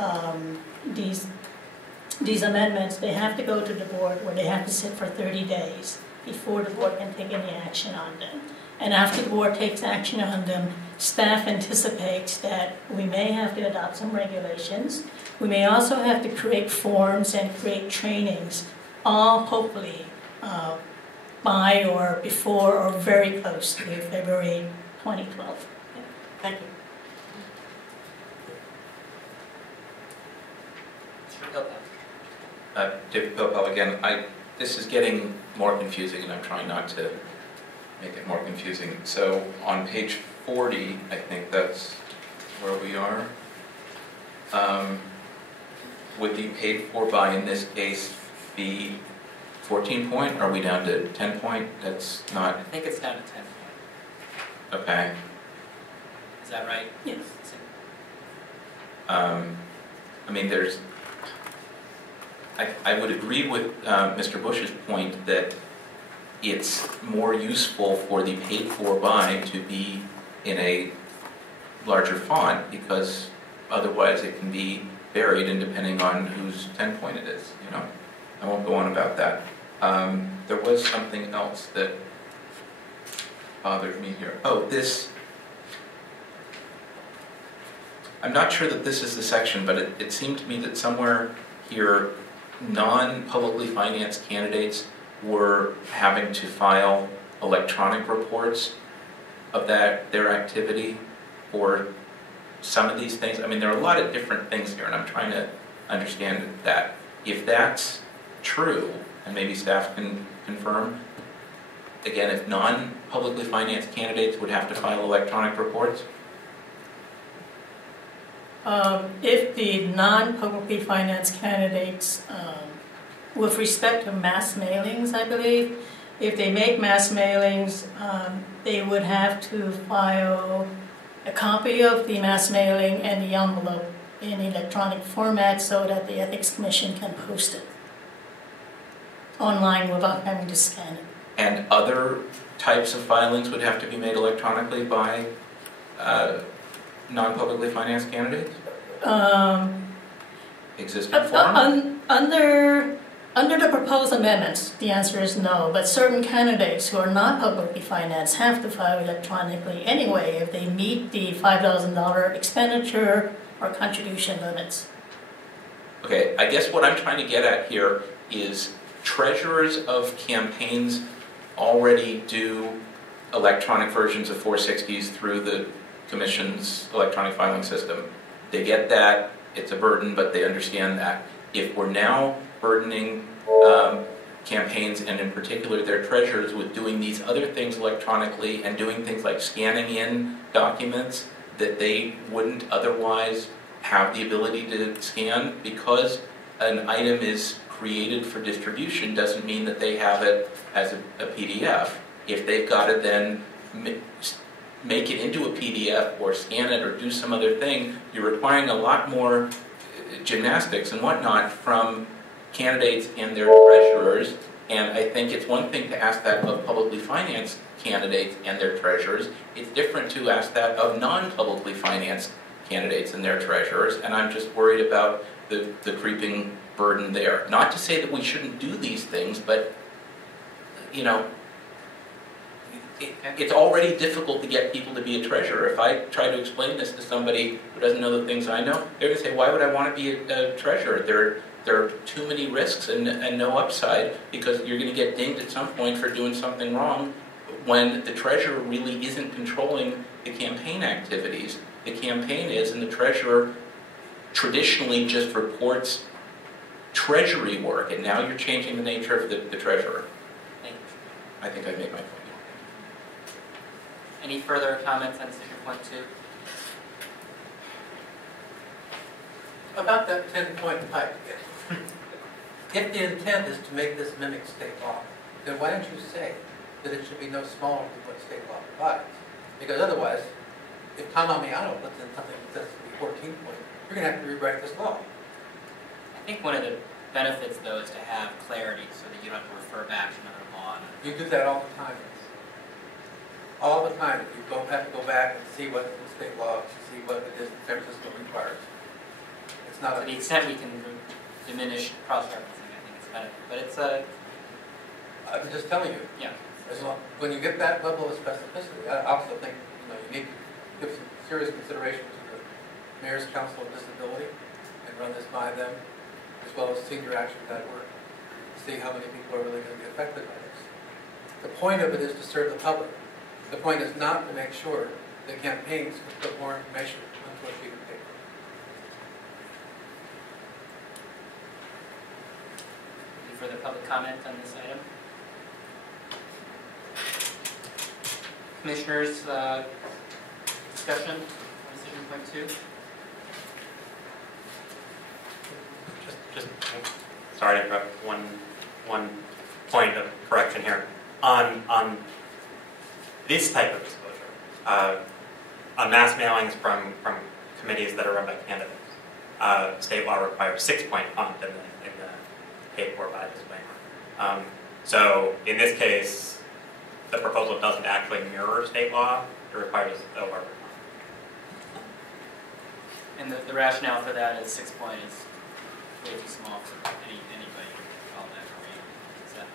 amendments, they have to go to the Board where they have to sit for 30 days before the Board can take any action on them. And after the Board takes action on them, staff anticipates that we may have to adopt some regulations. We may also have to create forms and create trainings, all hopefully by or before or very close to February 2012. Thank you. David Pilpel again. This is getting more confusing, and I'm trying not to make it more confusing. So on page 40, I think that's where we are. Would the paid for by, in this case, be 14 point? Are we down to 10 point? That's not, I think it's down to 10 point. okay. Is that right? Yes. I mean, I would agree with Mr. Bush's point that it's more useful for the paid-for buy to be in a larger font, because otherwise it can be buried, and depending on whose 10 point it is, you know. I won't go on about that. There was something else that bothered me here. Oh, this. I'm not sure that this is the section, but it seemed to me that somewhere here, non-publicly financed candidates were having to file electronic reports of their activity for some of these things. I mean, there are a lot of different things here, and I'm trying to understand that. If that's true, and maybe staff can confirm, again, if non-publicly financed candidates would have to file electronic reports? If the non-publicly financed candidates, with respect to mass mailings, I believe, if they make mass mailings, they would have to file a copy of the mass mailing and the envelope in electronic format so that the Ethics Commission can post it online without having to scan it. And other types of filings would have to be made electronically by non-publicly financed candidates? Existing form? Under the proposed amendments, the answer is no, but certain candidates who are not publicly financed have to file electronically anyway if they meet the $5,000 expenditure or contribution limits. Okay, I guess what I'm trying to get at here is treasurers of campaigns already do electronic versions of 460s through the Commission's electronic filing system. They get that, it's a burden, but they understand that. If we're now burdening campaigns, and in particular their treasurers, with doing these other things electronically and doing things like scanning in documents that they wouldn't otherwise have the ability to scan, because an item is created for distribution doesn't mean that they have it as a PDF. If they've got to then make it into a PDF or scan it or do some other thing, you're requiring a lot more gymnastics and whatnot from candidates and their treasurers. And I think it's one thing to ask that of publicly financed candidates and their treasurers. It's different to ask that of non-publicly financed candidates and their treasurers. And I'm just worried about the creeping burden there. Not to say that we shouldn't do these things, but, you know, it's already difficult to get people to be a treasurer. If I try to explain this to somebody who doesn't know the things I know, they're going to say, why would I want to be a treasurer? There are too many risks and no upside, because you're going to get dinged at some point for doing something wrong when the treasurer really isn't controlling the campaign activities. The campaign is, and the treasurer traditionally just reports treasury work, and now you're changing the nature of the treasurer. Thank you. I think I made my point. Any further comments on decision point 2? About that 10-point pipe, if the intent is to make this mimic state law, then why don't you say that it should be no smaller than what state law provides? Because otherwise, if Tom Amiano puts in something that says to be 14 point, you're going to have to rewrite this law. I think one of the benefits, though, is to have clarity so that you don't have to refer back to another law. You do that all the time. All the time. You don't have to go back and see what the state law, to see what it is that San Francisco requires. It's not To the extent we can diminish cross-referencing, I think it's better. But it's a... I'm just telling you. Yeah. As long, when you get that level of specificity, I also think you need to give some serious consideration to the Mayor's Council of Disability and run this by them, as well as Senior Action.org, to see how many people are really going to be affected by this. The point of it is to serve the public. The point is not to make sure that campaigns can put more information onto a sheet of paper. Any further public comment on this item? Commissioners, discussion on decision point 2? Just sorry to interrupt. One point of correction here. On this type of disclosure, on mass mailings from committees that are run by candidates, state law requires 6-point font in the paid for by disclaimer. So in this case, the proposal doesn't actually mirror state law. It requires a larger font. And the rationale for that is 6 point is way too small for anybody to call that read. Is that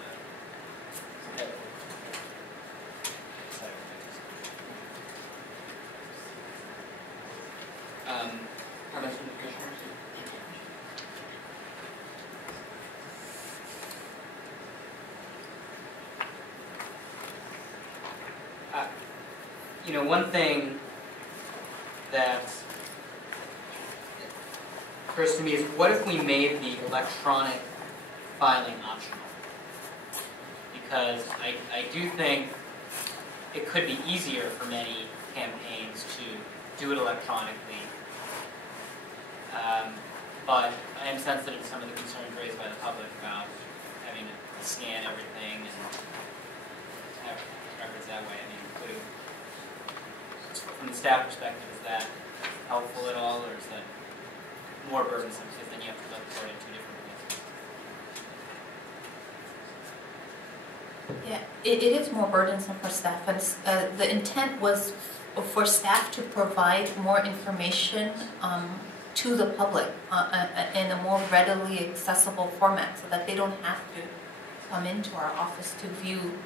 comments from the commissioners? You know, one thing that occurs to me is, what if we made the electronic filing optional? Because I do think it could be easier for many campaigns to do it electronically. But I am sensitive to some of the concerns raised by the public about having to scan everything and have records that way. I mean, from the staff perspective, is that helpful at all, or is that more burdensome because then you have to look for it in 2 different places? Yeah, it is more burdensome for staff, and the intent was for staff to provide more information to the public in a more readily accessible format, so that they don't have to come into our office to view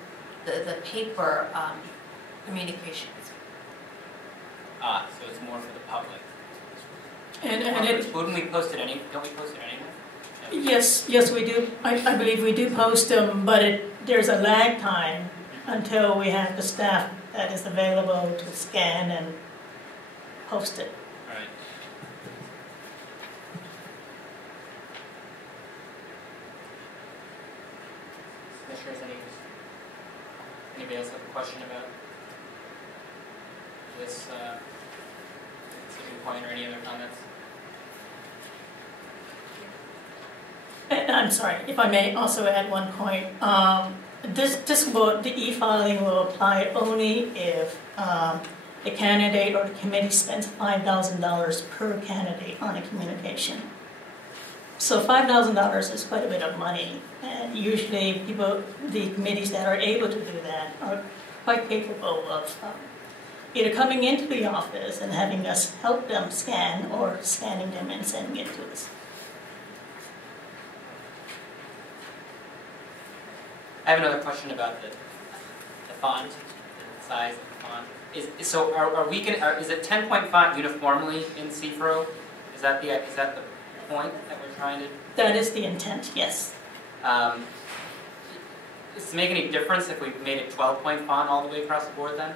the paper communications. So it's more for the public. Wouldn't we post it don't we post it anyway? Yes, we do. I believe we do post them, but there's a lag time until we have the staff that is available to scan and post it. Right. Commissioners, anybody else have a question about this point or any other comments? And I'm sorry, if I may also add one point. The e-filing will apply only if the candidate or the committee spends $5,000 per candidate on a communication. So $5,000 is quite a bit of money, and usually the committees that are able to do that are quite capable of either coming into the office and having us help them scan, or scanning them and sending it to us. I have another question about the font, the size of the font. Is it 10-point font uniformly in CFRO? Is that the point that we're trying to? That is the intent, yes. Does it make any difference if we made it 12-point font all the way across the board then?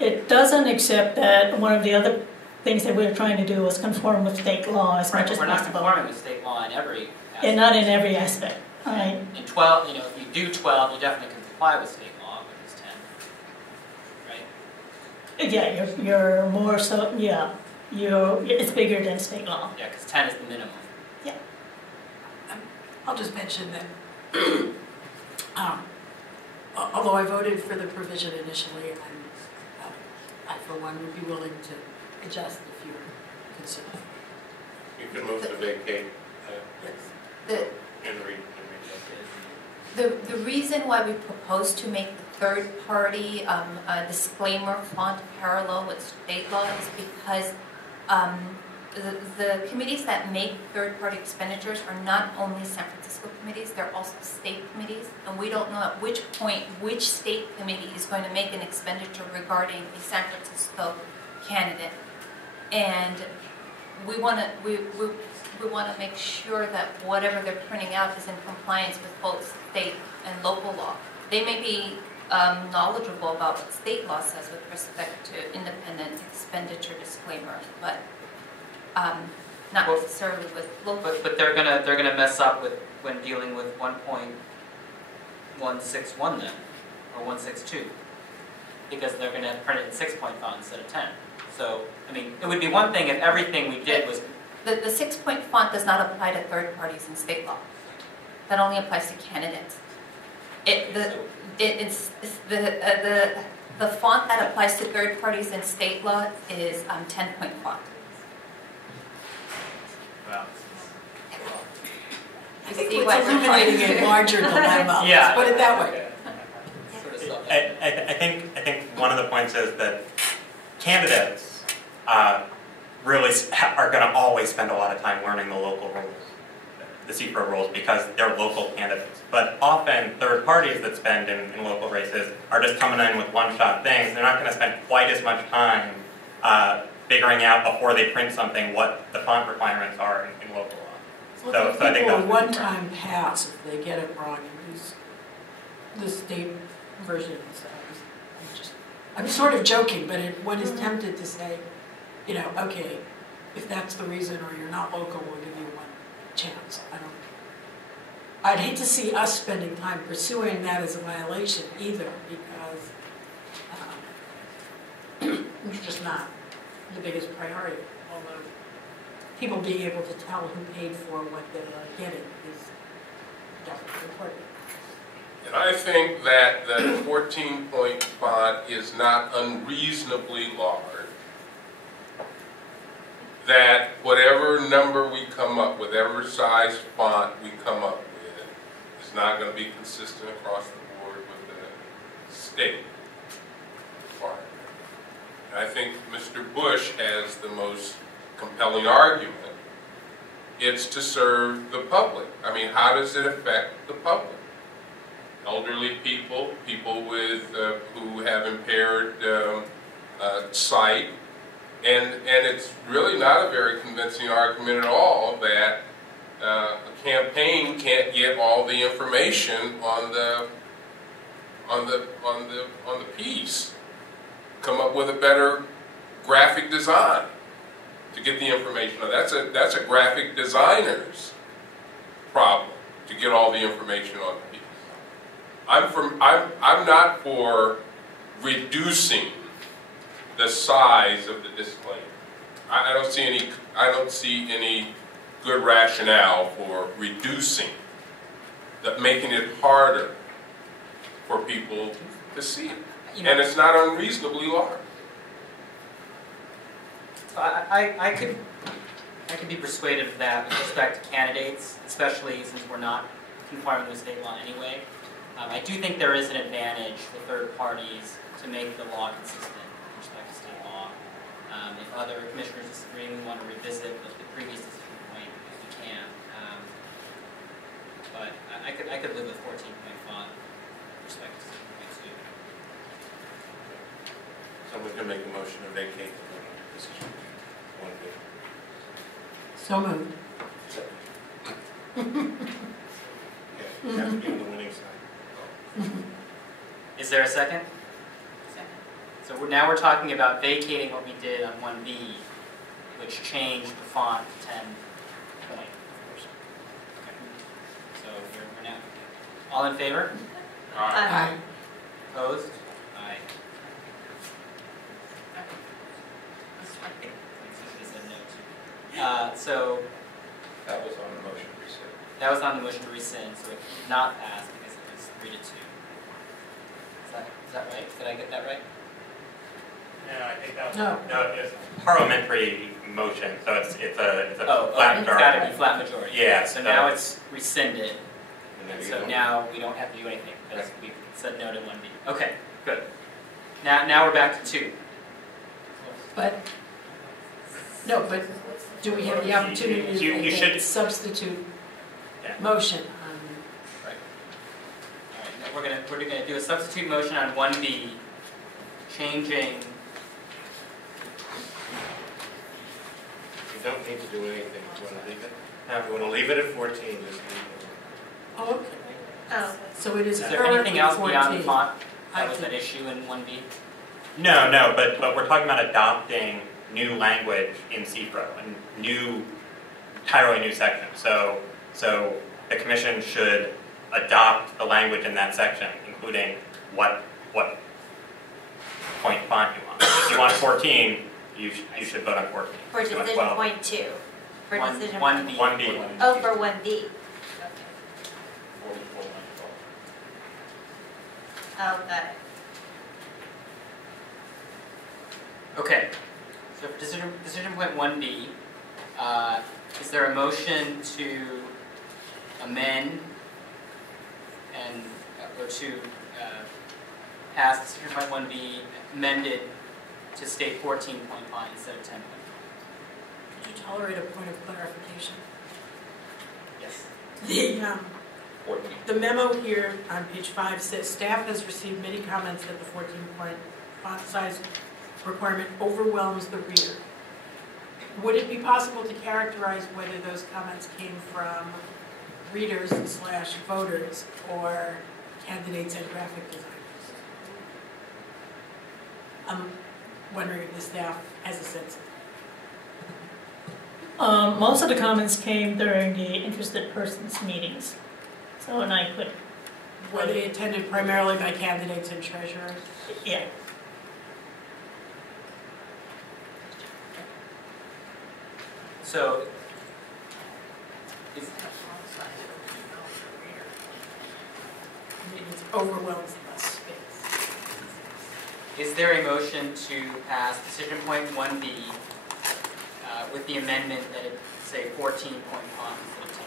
It doesn't, except that one of the other things that we're trying to do is conform with state law as much as possible. We're not conforming with state law in every aspect. And not in every aspect. Right. In 12, if you do 12, you definitely can comply with state law, which is 10, right? Yeah, you're more so, yeah. It's bigger than state law. Yeah, because 10 is the minimum. Yeah. I'll just mention that although I voted for the provision initially, I for one would be willing to adjust if you're concerned. You can move to vacate and read. The reason why we propose to make the third-party disclaimer font parallel with state law is because the committees that make third-party expenditures are not only San Francisco committees, they're also state committees, and we don't know at which point which state committee is going to make an expenditure regarding a San Francisco candidate. And we want to make sure that whatever they're printing out is in compliance with both state and local law. They may be knowledgeable about what state law says with respect to independent expenditure disclaimers, but not necessarily with local. But they're gonna mess up with when dealing with 1.161 then, or 162, because they're gonna print it in 6-point font instead of 10. So I mean, it would be one thing if everything we did was. The 6-point font does not apply to third parties in state law. That only applies to candidates. The font that applies to third parties in state law is 10-point font. Wow. I think it's illuminating a larger dilemma. Yeah. Let's put it that way. I think one of the points is that candidates really are going to always spend a lot of time learning the local rules, the CFRO rules, because they're local candidates. But often third parties that spend in local races are just coming in with one-shot things. They're not going to spend quite as much time figuring out before they print something what the font requirements are in local law. Well, So I think people that's a one-time pass if they get it wrong and use the state version instead. I'm sort of joking, but one is tempted to say, you know, okay, if that's the reason, or you're not local, we'll give you one chance. I'd hate to see us spending time pursuing that as a violation either, because it's just not the biggest priority. Although people being able to tell who paid for what they're getting is definitely important. And I think that the 14-point font is not unreasonably large. That whatever number we come up with, whatever size font we come up with, is not going to be consistent across the board with the state requirement. And I think Mr. Bush has the most compelling argument. It's to serve the public. I mean, how does it affect the public? Elderly people, people with who have impaired sight, and it's really not a very convincing argument at all that a campaign can't get all the information on the piece. Come up with a better graphic design to get the information. That's a graphic designer's problem to get all the information on the piece. I'm not for reducing the size of the disclaimer. I don't see any good rationale for reducing that, making it harder for people to see it. And it's not unreasonably large. So I could be persuaded of that with respect to candidates, especially since we're not conforming with state law anyway. I do think there is an advantage for third parties to make the law consistent with respect to state law. If other commissioners disagree, we want to revisit the previous decision point if we can. But I could live with 14-point font with respect to decision point 2. Someone can make a motion to vacate the decision. One bit. So moved. Okay, you have to be on the winning side. Is there a second? Second. So now we're talking about vacating what we did on 1B, which changed the font to 10 point. Okay. So we're now all in favor? Aye. Opposed? Aye. So That was on the motion to rescind. that was on the motion to rescind, so it did not pass because it was 3-2. Is that right? Did I get that right? No, I think that was No. it's parliamentary motion, so it's a Oh, flat it's majority. got to be flat majority. Yeah, So now it's rescinded, And then you so don't- now we don't have to do anything because we said no to 1B. Okay, good. Now we're back to 2. But do we have the opportunity to You make should- a substitute Yeah. motion? All right, now we're gonna do a substitute motion on 1B, changing. You don't need to do anything. Do you want to leave it? No. You want to leave it at 14, just leave it. Oh, okay. Oh, So it is Is there currently anything else beyond the 14. font I that was think- an issue in 1B? No, but we're talking about adopting new language in CFRO, a entirely new section. So the commission should adopt the language in that section, including what point font you want. If you want 14, you should vote on 14. for If you want decision 12, point 2. For decision 1B. 1B. Oh, for 1B. Oh, got it. Okay, so for decision point 1B, is there a motion to amend and, or to pass decision point 1B amended to state 14.5 instead of 10.5? Could you tolerate a point of clarification? Yes. The memo here on page 5 says, staff has received many comments that the 14-point font size requirement overwhelms the reader. Would it be possible to characterize whether those comments came from readers / voters or candidates and graphic designers? I'm wondering if the staff has a sense of it. Most of the comments came during the interested persons meetings. So, and I could... Were they attended primarily by candidates and treasurers? Yeah. So, I mean, it overwhelms less space. is there a motion to pass decision point 1B with the amendment that it say 14.5 instead of 10?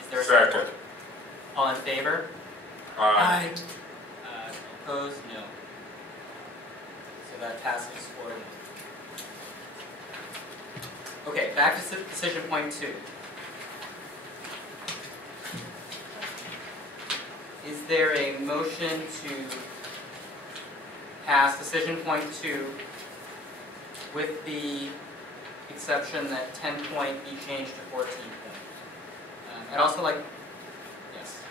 Is there a Second. All in favor? Aye. Opposed? No. So that passes 4-1. Okay, back to decision point 2. Is there a motion to pass decision point 2 with the exception that 10 point be changed to 14 point? I'd also like, yes.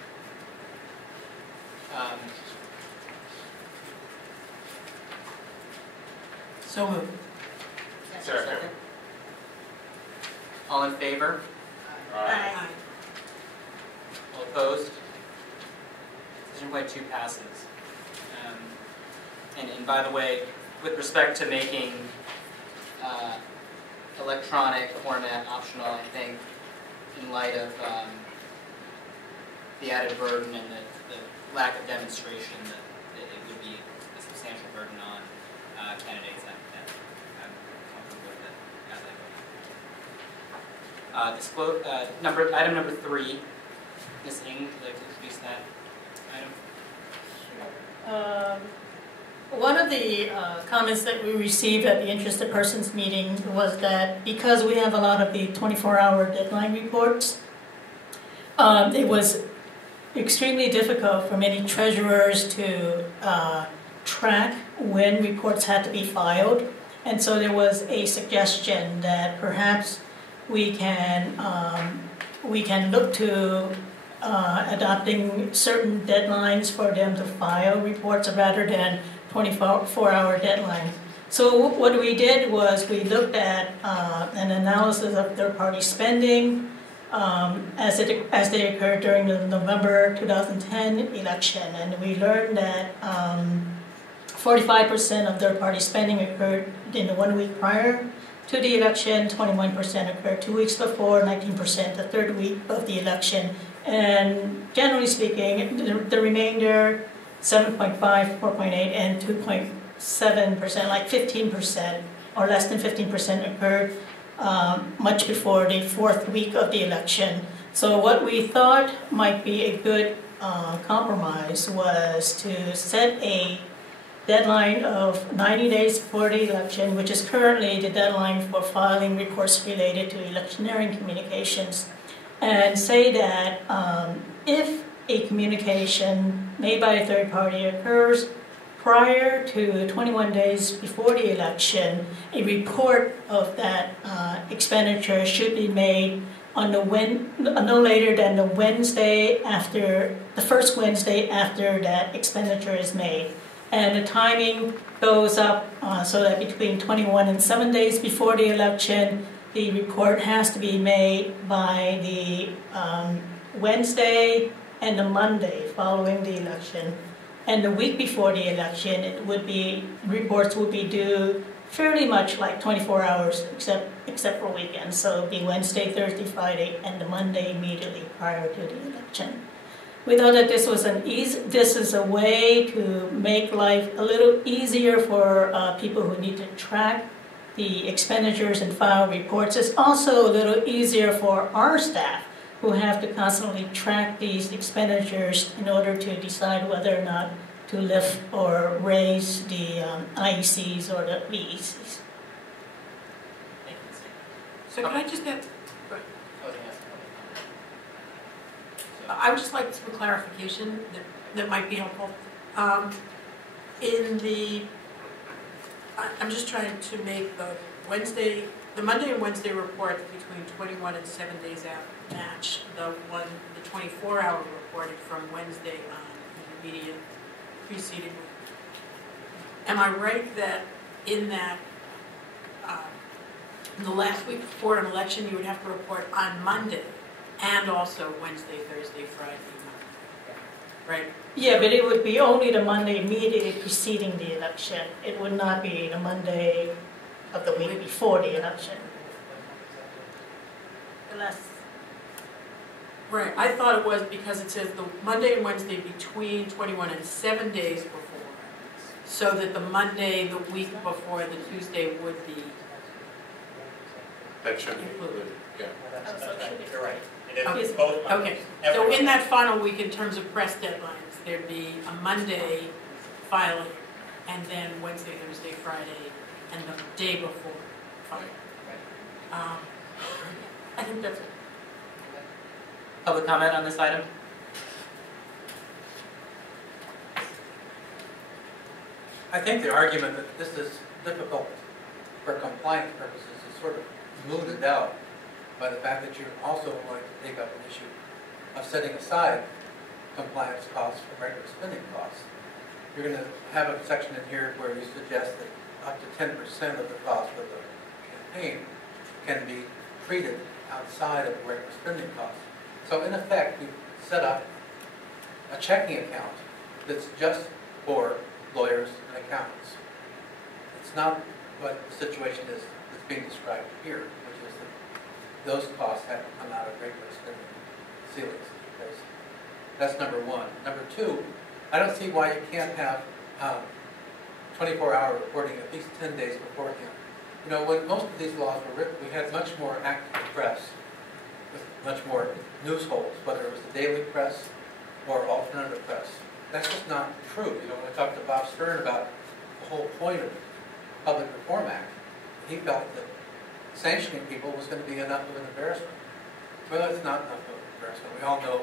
So moved. Second. All in favor? Aye. All opposed? Decision point 2 passes. And by the way, with respect to making electronic format optional, I think in light of the added burden and the lack of demonstration that it would be a substantial burden on candidates, that I'm comfortable with it as I vote. Item number 3, Ms. Ng, would you like to introduce that item? One of the comments that we received at the interested persons meeting was that because we have a lot of the 24-hour deadline reports, it was extremely difficult for many treasurers to track when reports had to be filed. And so there was a suggestion that perhaps we can look to adopting certain deadlines for them to file reports rather than 24-hour deadline. So what we did was we looked at an analysis of third-party spending as they occurred during the November 2010 election, and we learned that 45% of third-party spending occurred in the 1 week prior to the election, 21% occurred 2 weeks before, 19% the third week of the election, and generally speaking, the remainder, 7.5, 4.8, and 2.7%, like 15% or less than 15% occurred much before the fourth week of the election. So what we thought might be a good compromise was to set a deadline of 90 days before the election, which is currently the deadline for filing reports related to electioneering communications, and say that if a communication made by a third party occurs prior to 21 days before the election, a report of that expenditure should be made on no later than the Wednesday after, the first Wednesday after that expenditure is made. And the timing goes up so that between 21 and 7 days before the election, the report has to be made by the Wednesday and the Monday following the election. And the week before the election, reports would be due fairly much like 24 hours, except for weekends. So it would be Wednesday, Thursday, Friday, and the Monday immediately prior to the election. We thought that this is a way to make life a little easier for people who need to track the expenditures and file reports. It's also a little easier for our staff who have to constantly track these expenditures in order to decide whether or not to lift or raise the IECs or the VECs. So can I just get, I would just like some clarification that might be helpful. I'm just trying to make the Monday and Wednesday reports between 21 and 7 days out match the 24-hour reporting from Wednesday on the immediate preceding week. Am I right that in that, in the last week before an election, you would have to report on Monday and also Wednesday, Thursday, Friday, right? Yeah, but it would be only the Monday immediately preceding the election. It would not be the Monday of the week before the election. Unless, right, I thought it was because it says the Monday and Wednesday between 21 and 7 days before, so that the Monday, the week before the Tuesday would be That should be included, yeah. You're right. Okay. Both Okay, so in that final week, in terms of press deadlines, there'd be a Monday filing, and then Wednesday, Thursday, Friday, and the day before filing. I think that's it. Public comment on this item? I think the argument that this is difficult for compliance purposes is sort of mooted out by the fact that you're also going to take up an issue of setting aside compliance costs from regular spending costs. You're going to have a section in here where you suggest that up to 10% of the cost of the campaign can be treated outside of regular spending costs. So in effect, you set up a checking account that's just for lawyers and accountants. It's not what the situation is that's being described here, which is that those costs have to come out of regular spending ceilings. That's number one. Number two, I don't see why you can't have 24-hour reporting at least 10 days beforehand. You know, when most of these laws were written, we had much more active press with much more news holes, whether it was the daily press or alternative press. That's just not true. You know, when I talked to Bob Stern about the whole point of the Public Reform Act, he felt that sanctioning people was going to be enough of an embarrassment. Well, it's not enough of an embarrassment. We all know,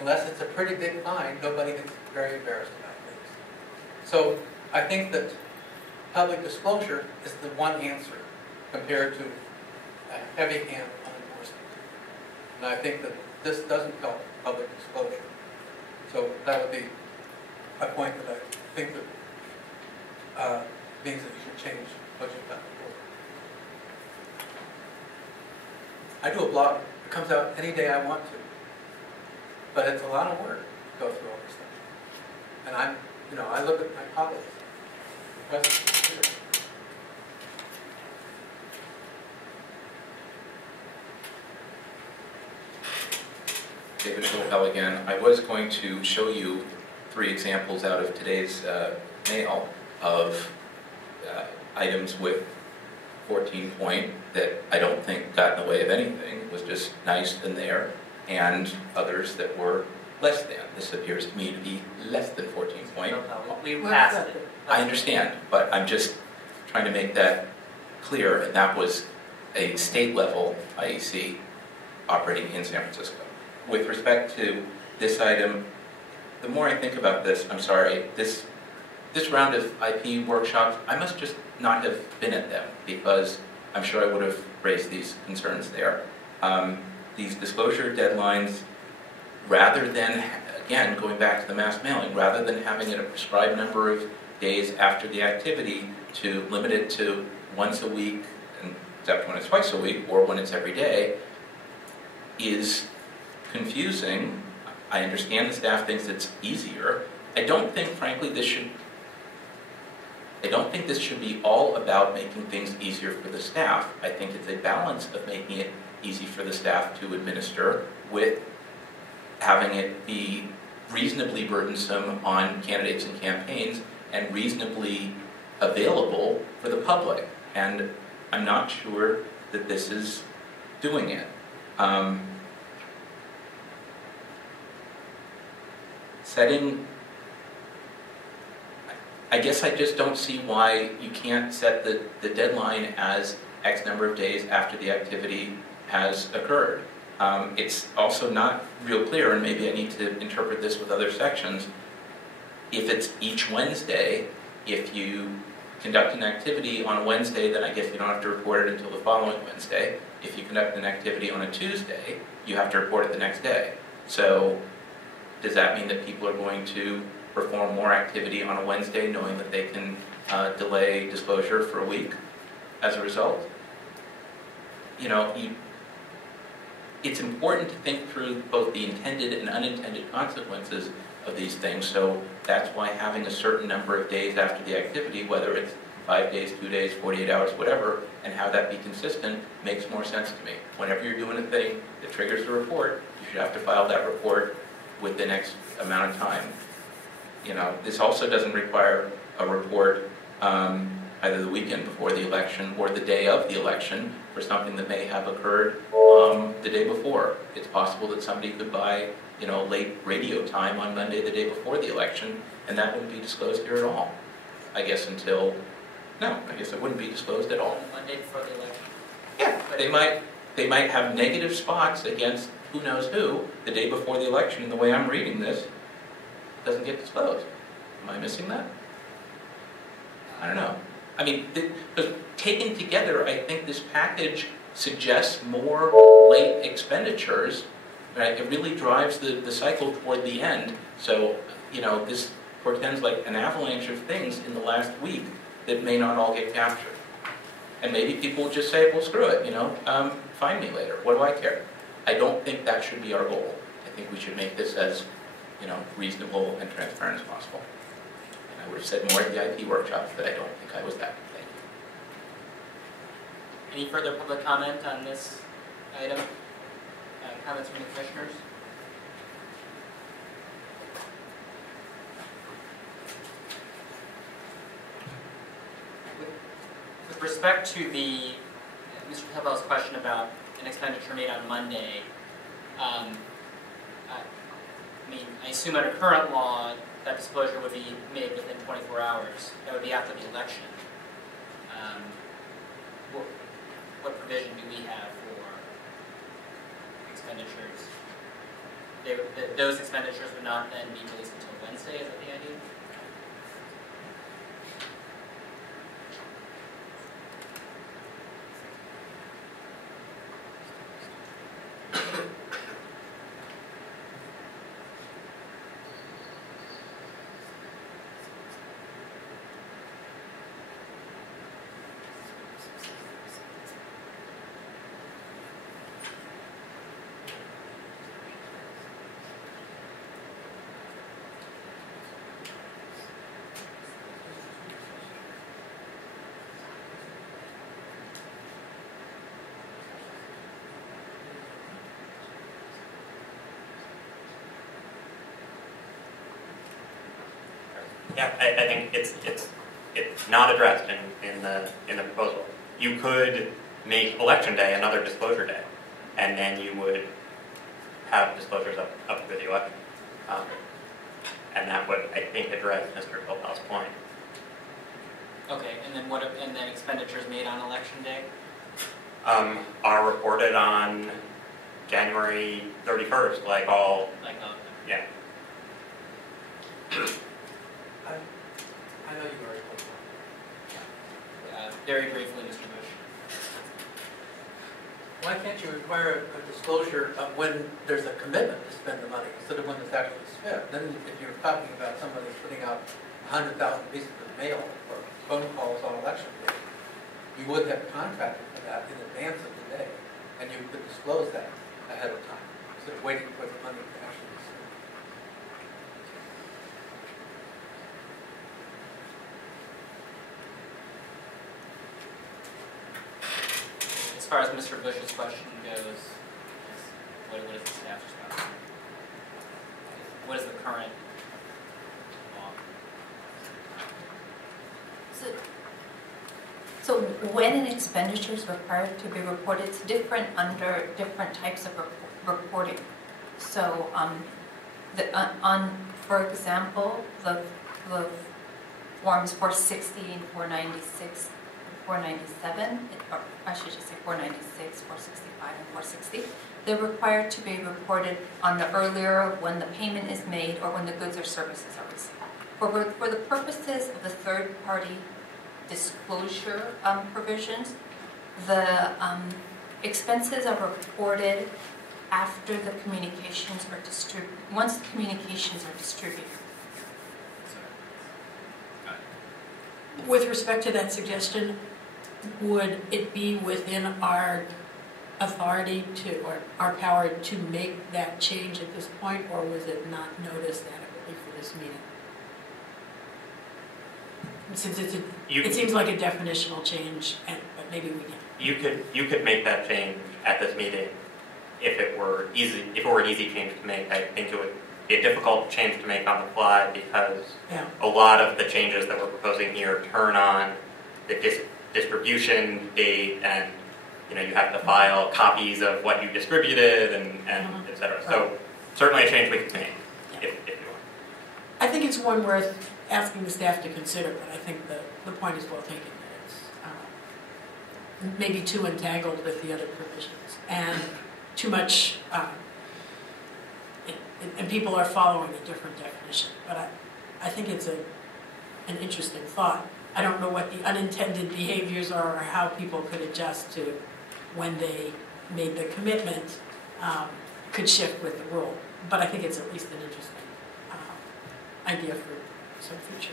unless it's a pretty big fine, nobody gets very embarrassed about things. So I think that public disclosure is the one answer compared to a heavy hand on enforcement. And I think that this doesn't help public disclosure. So that would be a point that I think that means that you should change what you've done before. I do a blog. It comes out any day I want to. But it's a lot of work to go through all this stuff. And I look at my colleagues. David Schulfell again. I was going to show you 3 examples out of today's mail of items with 14 point that I don't think got in the way of anything. It was just nice and there, and others that were less than. This appears to me to be less than 14 point. We passed it. I understand, but I'm just trying to make that clear, and that was a state-level IEC operating in San Francisco. With respect to this item, the more I think about this, I'm sorry, this round of IP workshops, I must just not have been at them, because I'm sure I would have raised these concerns there. These disclosure deadlines, rather than, again, going back to the mass mailing, rather than having it a prescribed number of days after the activity, to limit it to once a week, except when it's twice a week, or when it's every day, is confusing. I understand the staff thinks it's easier. I don't think, frankly, this should be all about making things easier for the staff. I think it's a balance of making it easy for the staff to administer with having it be reasonably burdensome on candidates and campaigns and reasonably available for the public. And I'm not sure that this is doing it. I guess I just don't see why you can't set the deadline as X number of days after the activity has occurred. It's also not real clear, and maybe I need to interpret this with other sections. If it's each Wednesday, if you conduct an activity on a Wednesday, then I guess you don't have to report it until the following Wednesday. If you conduct an activity on a Tuesday, you have to report it the next day. So does that mean that people are going to perform more activity on a Wednesday knowing that they can delay disclosure for a week as a result? You know, it's important to think through both the intended and unintended consequences of these things, so that's why having a certain number of days after the activity, whether it's 5 days, 2 days, 48 hours, whatever, and have that be consistent makes more sense to me. Whenever you're doing a thing that triggers a report, you should have to file that report with the next amount of time. You know, this also doesn't require a report either the weekend before the election or the day of the election for something that may have occurred the day before. It's possible that somebody could buy, you know, late radio time on Monday the day before the election, and that wouldn't be disclosed here at all. I guess until, no, I guess it wouldn't be disclosed at all. Monday before the election. Yeah, they might have negative spots against who knows who the day before the election, and the way I'm reading this, it doesn't get disclosed. Am I missing that? I don't know. I mean, because taken together, I think this package suggests more late expenditures. Right? It really drives the cycle toward the end. So, you know, this portends like an avalanche of things in the last week that may not all get captured. And maybe people will just say, well, screw it, you know, find me later. What do I care? I don't think that should be our goal. I think we should make this as, you know, reasonable and transparent as possible. And I would have said more at the IP workshops that I don't think I was that. Thank you. Any further public comment on this item? Comments from the commissioners? With respect to the Mr. Pilpel's question about an expenditure made on Monday, I mean, I assume under current law that disclosure would be made within 24 hours. That would be after the election. What provision do we have for expenditures? Those expenditures would not then be released until Wednesday, is that the idea? Yeah, I think it's not addressed in the proposal. You could make election day another disclosure day, and then you would have disclosures up through the election, and that would, I think, address Mr. Pilpel's point. Okay, and then expenditures made on election day? Are reported on January 31st, like all. Yeah. I know you already told me. Very briefly, Mr. Bush. Why can't you require a disclosure of when there's a commitment to spend the money instead of when it's actually spent? Then if you're talking about somebody putting out 100,000 pieces of mail or phone calls on election day, you would have contracted for that in advance of the day, and you could disclose that ahead of time instead of waiting for the money to actually be spent. As far as Mr. Bush's question goes, what is the staff's response? What is the current law? So when an expenditure is required to be reported, it's different under different types of reporting. So for example, the forms 460 and 496 and 497, or I should just say 496, 465, and 460, they're required to be reported on the earlier when the payment is made or when the goods or services are received. For the purposes of the third-party disclosure provisions, the expenses are reported after the communications are distributed, once the communications are distributed. With respect to that suggestion, would it be within our authority to, or our power to make that change at this point, or was it not noticed adequately for this meeting? Since it seems like a definitional change, but maybe we can. You could make that change at this meeting if it were an easy change to make. I think it would be a difficult change to make on the fly because a lot of the changes that we're proposing here turn on the distribution date, and you have to file copies of what you distributed and et cetera. So certainly a change we could make if you want. I think it's one worth asking the staff to consider, but I think the point is well taken, that it's maybe too entangled with the other provisions and too much, and people are following a different definition. But I think it's an interesting thought. I don't know what the unintended behaviors are or how people could adjust to when they made the commitment could shift with the rule. But I think it's at least an interesting idea for some future.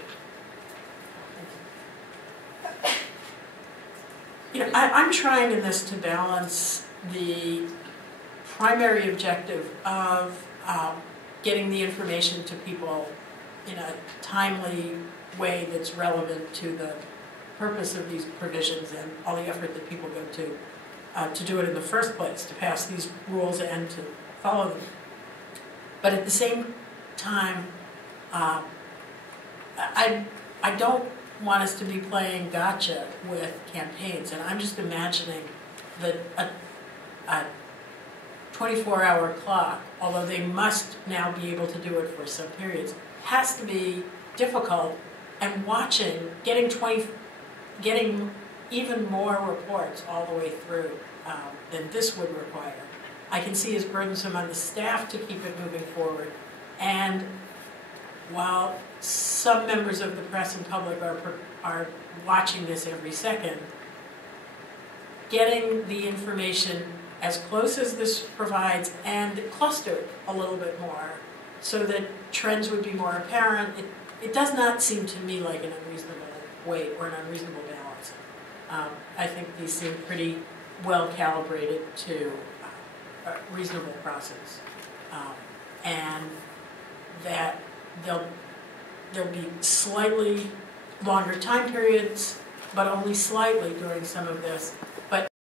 I'm trying in this to balance the primary objective of getting the information to people in a timely way that's relevant to the purpose of these provisions and all the effort that people go to do it in the first place, to pass these rules and to follow them. But at the same time, I don't want us to be playing gotcha with campaigns, and I'm just imagining that a 24-hour clock, although they must now be able to do it for some periods, has to be difficult, and getting even more reports all the way through than this would require, I can see as burdensome on the staff to keep it moving forward. And while some members of the press and public are watching this every second, getting the information as close as this provides and clustered a little bit more so that trends would be more apparent, it does not seem to me like an unreasonable weight or an unreasonable balance. I think these seem pretty well calibrated to a reasonable process, and that there'll be slightly longer time periods, but only slightly during some of this, but